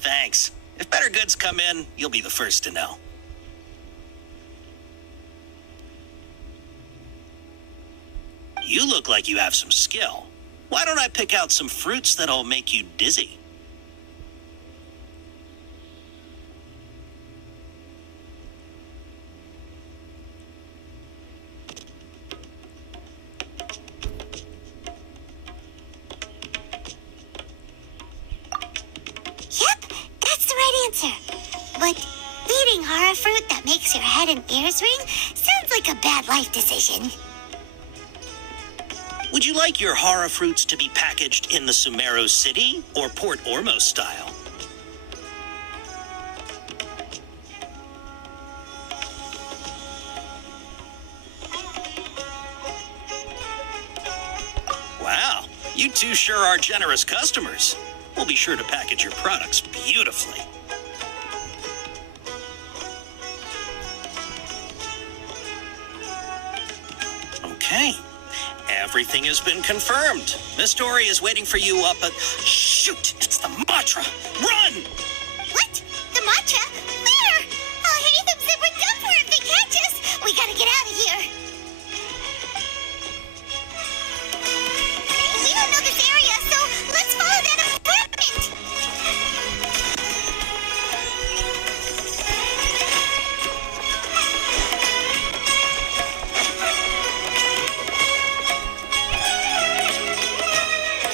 Thanks. If better goods come in, you'll be the first to know. You look like you have some skill. Why don't I pick out some fruits that'll make you dizzy? Yep, that's the right answer. But eating hara fruit that makes your head and ears ring sounds like a bad life decision. Would you like your hara fruits to be packaged in the Sumeru City or Port Ormos style? Wow, you two sure are generous customers. We'll be sure to package your products beautifully. Okay. Everything has been confirmed. Miss Dory is waiting for you up at... Shoot! It's the Matra! Run! What? The matcha? Where? I'll hate them said we're done for if they catch us. We gotta get out of here. We don't know this area, so let's follow that apartment.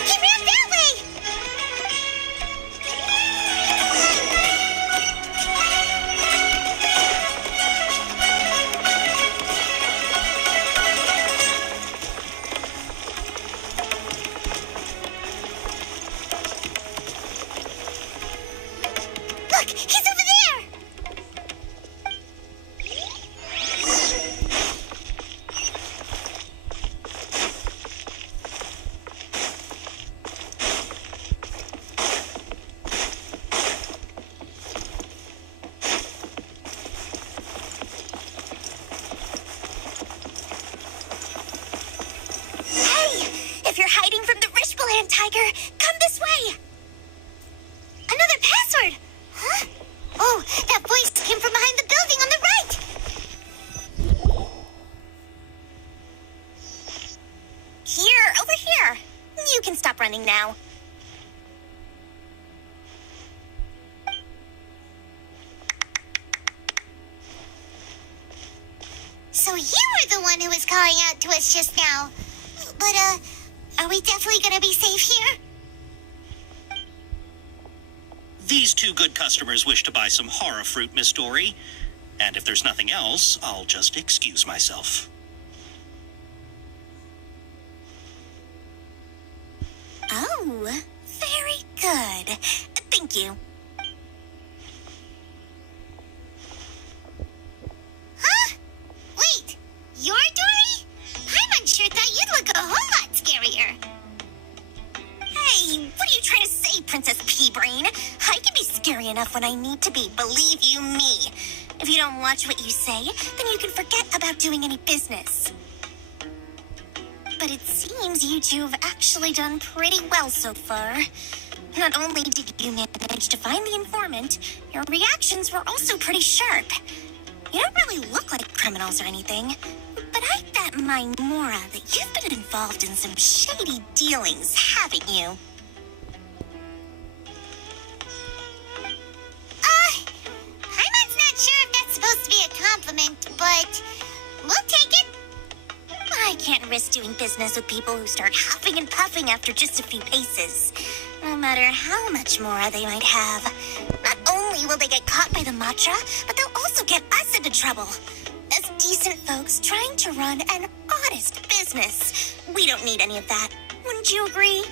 He ran that way. you're hiding from the Rishbaland tiger, come this way. Another password. Huh? Oh, that voice came from behind the building on the right. Here, over here. You can stop running now. So you were the one who was calling out to us just now. But, are we definitely gonna be safe here? These two good customers wish to buy some horror fruit, Miss Dory. And if there's nothing else, I'll just excuse myself. Oh, very good. Thank you. Huh? Wait, you're Dory? I'm unsure thought you'd look a whole lot scarier. Hey, what are you trying to say, Princess Pea-Brain? I can be scary enough when I need to be, believe you me. If you don't watch what you say, then you can forget about doing any business. But it seems you two have actually done pretty well so far. Not only did you manage to find the informant, your reactions were also pretty sharp. You don't really look like criminals or anything, but I bet my Mora that you've been involved in some shady dealings, haven't you? I'm not sure if that's supposed to be a compliment, but we'll take it. I can't risk doing business with people who start huffing and puffing after just a few paces. No matter how much Mora they might have. Not only will they get caught by the Matra, but they'll also get us into trouble. As decent folks trying to run an honest business. We don't need any of that. Wouldn't you agree?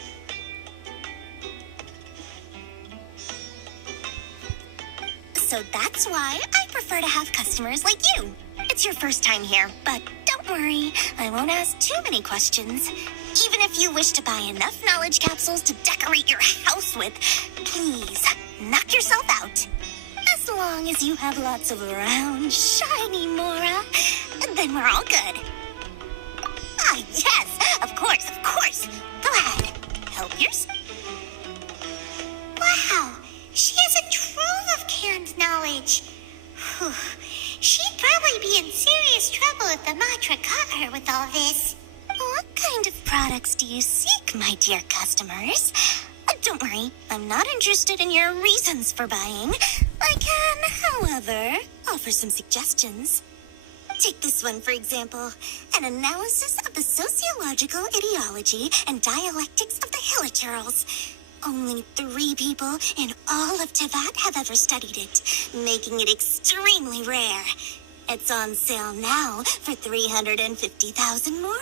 So that's why I prefer to have customers like you. It's your first time here, but don't worry, I won't ask too many questions. Even if you wish to buy enough knowledge capsules to decorate your house with, please, knock yourself out. As long as you have lots of round, shiny Mora, then we're all good. Ah, yes, of course, of course. Go ahead, help yourself. Wow, she has a trove of canned knowledge. Whew. She'd probably be in serious trouble if the Matra caught her with all this. What kind of products do you seek, my dear customers? Don't worry, I'm not interested in your reasons for buying. I can, however, offer some suggestions. Take this one, for example. An analysis of the sociological ideology and dialectics of the Hiliturals. Only 3 people in all of Tevat have ever studied it, making it extremely rare. It's on sale now for 350,000 Mora.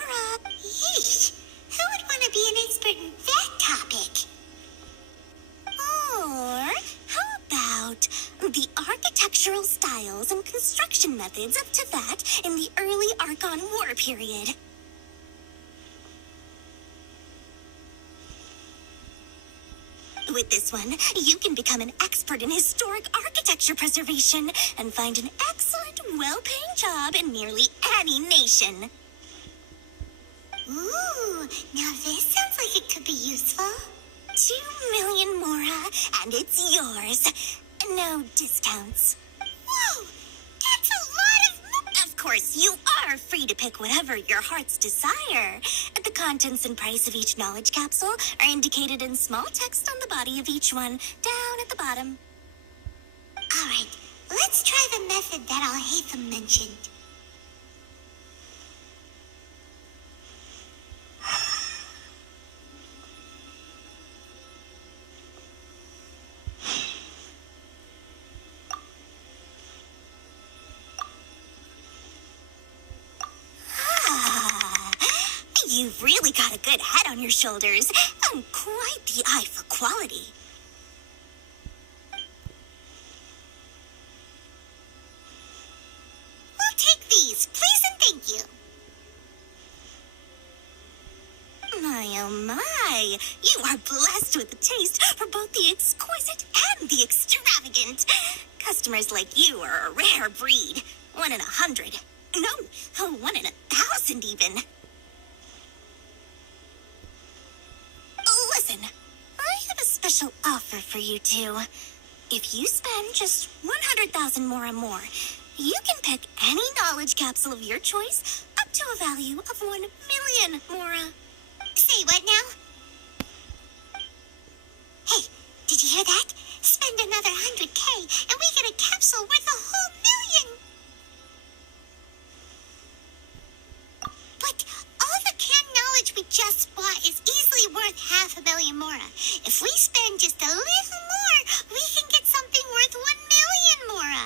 Yeesh, who would want to be an expert in that topic? Or how about the architectural styles and construction methods of Tevat in the early Archon War period? With this one, you can become an expert in historic architecture preservation and find an excellent, well-paying job in nearly any nation. Ooh, now this sounds like it could be useful. 2 million Mora, and it's yours. No discounts. Whoa, that's a lot of money. Of course, you are free to pick whatever your heart's desire. The contents and price of each knowledge capsule are indicated in small text on the body of each one, down at the bottom. All right, let's try the method that Al-Haytham mentioned. You've really got a good head on your shoulders, and quite the eye for quality. We'll take these, please and thank you. My, oh my, you are blessed with a taste for both the exquisite and the extravagant. Customers like you are a rare breed, 1 in 100. No, 1 in 1,000 even. special offer for you two. If you spend just 100,000 mora more, you can pick any knowledge capsule of your choice up to a value of 1 million mora. Say what now? Hey, did you hear that? Spend another 100K and we get a capsule worth a whole million. But all the canned knowledge we just bought is easily worth 500,000 mora. If we spend just a little more, we can get something worth 1 million mora.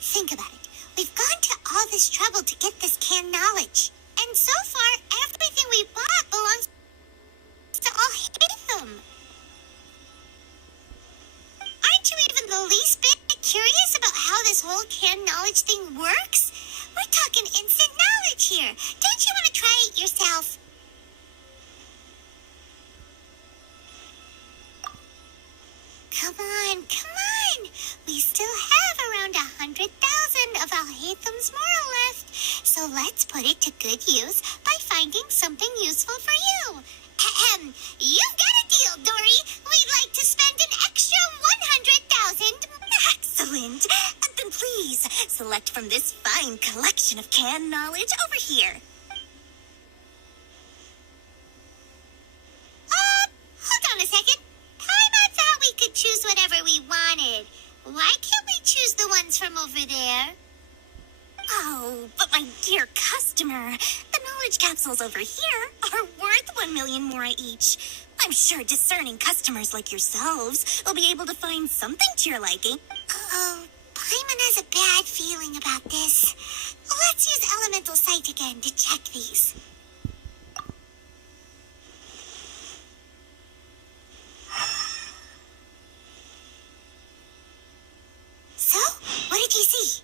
Think about it. We've gone to all this trouble to get this canned knowledge. And so far, everything we bought belongs to all Hatham. Aren't you even the least bit curious about how this whole canned knowledge thing works? We're talking instant knowledge here. Don't you want to try it yourself? Come on, come on. We still have around 100,000 of Al-Haytham's moral left. So let's put it to good use by finding something useful for you. Ahem. You've got a deal, Dory. We'd like to spend an extra 100,000. Excellent. Then please, select from this fine collection of canned knowledge over here. Hold on a second. Paimon thought we could choose whatever we wanted. Why can't we choose the ones from over there? Oh, but my dear customer, the knowledge capsules over here are worth 1 million mora each. I'm sure discerning customers like yourselves will be able to find something to your liking. Oh, Paimon has a bad feeling about this. Let's use Elemental Sight again to check these. So, what did you see?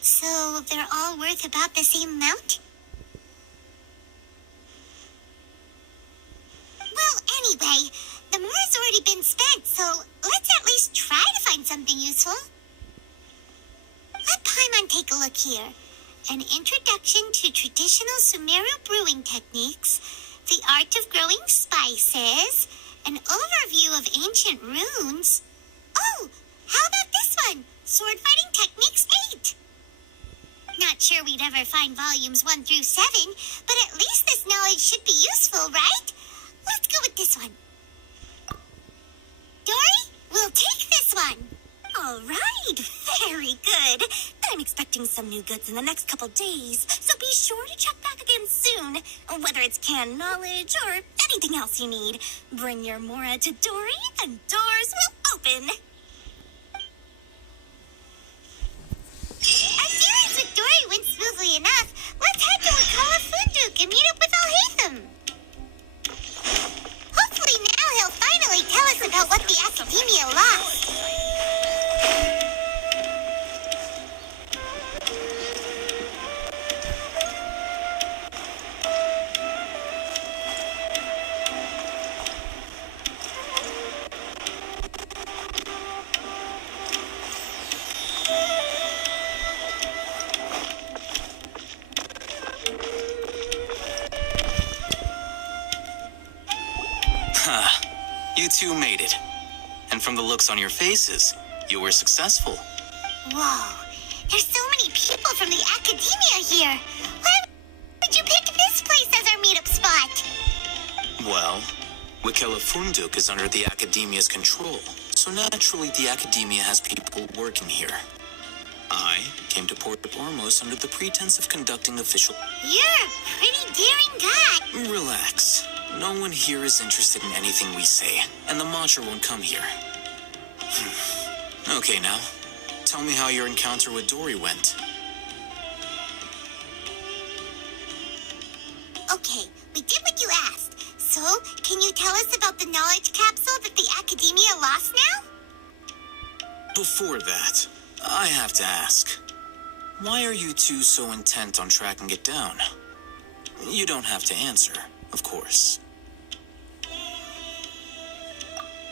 So, they're all worth about the same amount? Well, anyway, the mora's already been spent, so let's at least try to find something useful. Let Paimon take a look here. An introduction to traditional Sumeru brewing techniques, the art of growing spices, an overview of ancient runes. Oh, how about this one? Sword Fighting Techniques 8. Not sure we'd ever find volumes 1 through 7, but at least this knowledge should be useful, right? Let's go with this one. Dory, we'll take this one. All right, very good. I'm expecting some new goods in the next couple days, so be sure to check back again soon. Whether it's canned knowledge or anything else you need, bring your mora to Dory and doors will open. Our dealings with Dory went smoothly enough. Let's head to Wakala Funduk and meet up with Al-Haytham. Hopefully now he'll finally tell us about what the Academia lost. You two made it. And from the looks on your faces, you were successful. Whoa, there's so many people from the Academia here. Why would you pick this place as our meetup spot? Well, Wakela Funduk is under the Academia's control, so naturally the Academia has people working here. I came to Port Ormos under the pretense of conducting official... You're a pretty daring guy. Relax. No one here is interested in anything we say, and the Mantra won't come here. Okay, now, tell me how your encounter with Dory went. Okay, we did what you asked. So, can you tell us about the knowledge capsule that the Academia lost now? Before that, I have to ask, why are you two so intent on tracking it down? You don't have to answer, of course.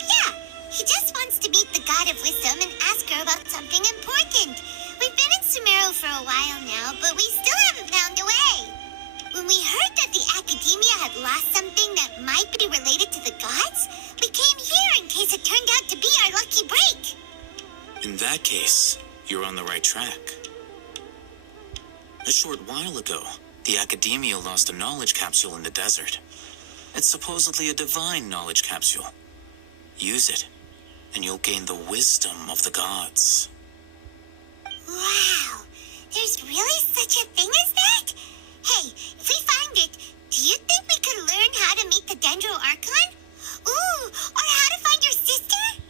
Yeah, he just wants to meet the God of Wisdom and ask her about something important. We've been in Sumeru for a while now, but we still haven't found a way. When we heard that the Academia had lost something that might be related to the gods, we came here in case it turned out to be our lucky break. In that case, you're on the right track. A short while ago, the Academia lost a knowledge capsule in the desert. It's supposedly a divine knowledge capsule. Use it, and you'll gain the wisdom of the gods. Wow, there's really such a thing as that? Hey, if we find it, do you think we could learn how to meet the Dendro Archon? Ooh, or how to find your sister?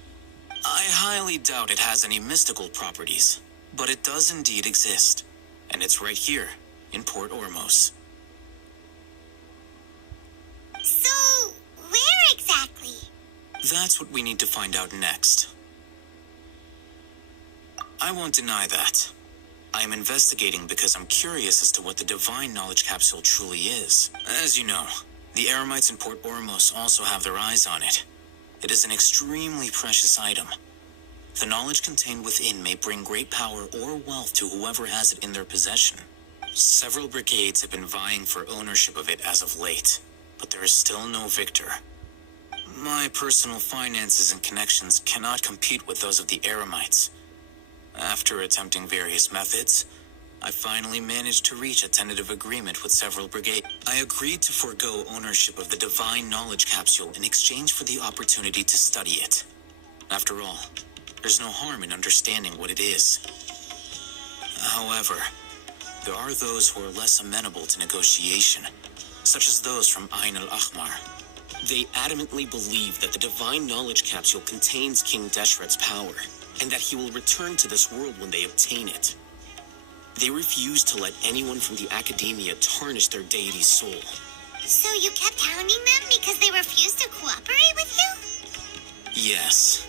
I highly doubt it has any mystical properties, but it does indeed exist. And it's right here, in Port Ormos. So, where exactly? That's what we need to find out next. I won't deny that. I am investigating because I'm curious as to what the Divine Knowledge Capsule truly is. As you know, the Eremites in Port Ormos also have their eyes on it. It is an extremely precious item. The knowledge contained within may bring great power or wealth to whoever has it in their possession. Several brigades have been vying for ownership of it as of late, but there is still no victor. My personal finances and connections cannot compete with those of the Eremites. After attempting various methods, I finally managed to reach a tentative agreement with several brigades. I agreed to forego ownership of the Divine Knowledge Capsule in exchange for the opportunity to study it. After all, there's no harm in understanding what it is. However, there are those who are less amenable to negotiation, such as those from Ain al-Ahmar. They adamantly believe that the Divine Knowledge Capsule contains King Deshret's power, and that he will return to this world when they obtain it. They refuse to let anyone from the Academia tarnish their deity's soul. So you kept hounding them because they refused to cooperate with you? Yes.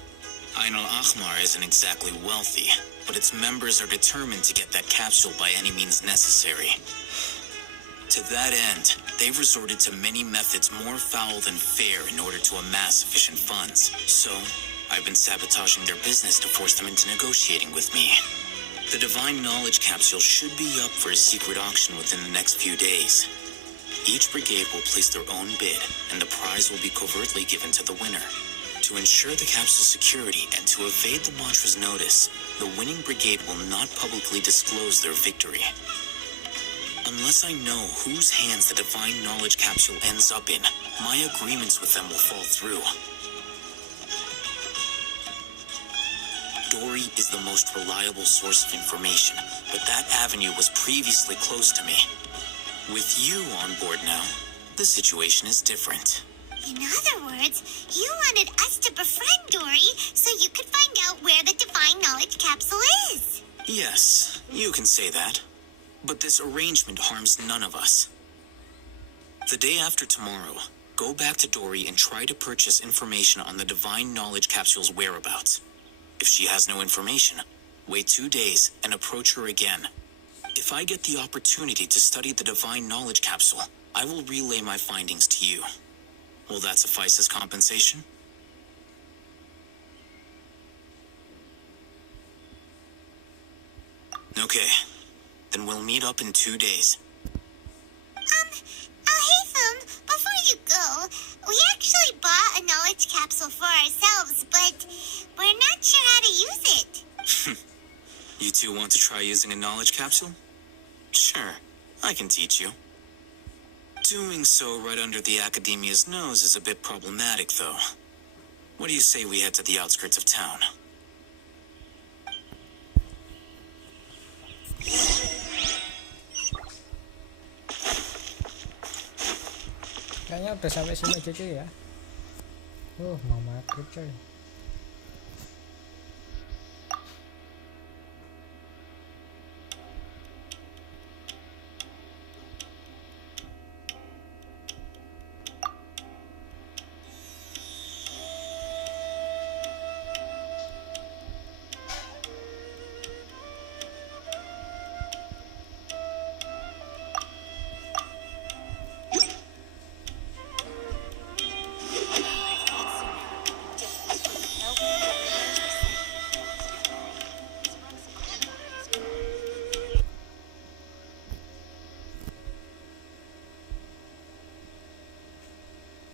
Ain al-Ahmar isn't exactly wealthy, but its members are determined to get that capsule by any means necessary. To that end, they've resorted to many methods more foul than fair in order to amass sufficient funds. So, I've been sabotaging their business to force them into negotiating with me. The Divine Knowledge Capsule should be up for a secret auction within the next few days. Each brigade will place their own bid, and the prize will be covertly given to the winner. To ensure the capsule's security and to evade the mantra's notice, the winning brigade will not publicly disclose their victory. Unless I know whose hands the Divine Knowledge Capsule ends up in, my agreements with them will fall through. Dory is the most reliable source of information, but that avenue was previously closed to me. With you on board now, the situation is different. In other words, you wanted us to befriend Dory so you could find out where the Divine Knowledge Capsule is. Yes, you can say that. But this arrangement harms none of us. The day after tomorrow, go back to Dory and try to purchase information on the Divine Knowledge Capsule's whereabouts. If she has no information, wait 2 days and approach her again. If I get the opportunity to study the Divine Knowledge Capsule, I will relay my findings to you. Will that suffice as compensation? Okay, then we'll meet up in 2 days. Haytham, before you go, we actually bought a knowledge capsule for ourselves, but we're not sure how to use it. You two want to try using a knowledge capsule? Sure, I can teach you. Doing so right under the Academia's nose is a bit problematic, though. What do you say we head to the outskirts of town? Kayaknya udah sampai sini aja cuy ya. Mau maghrib coy.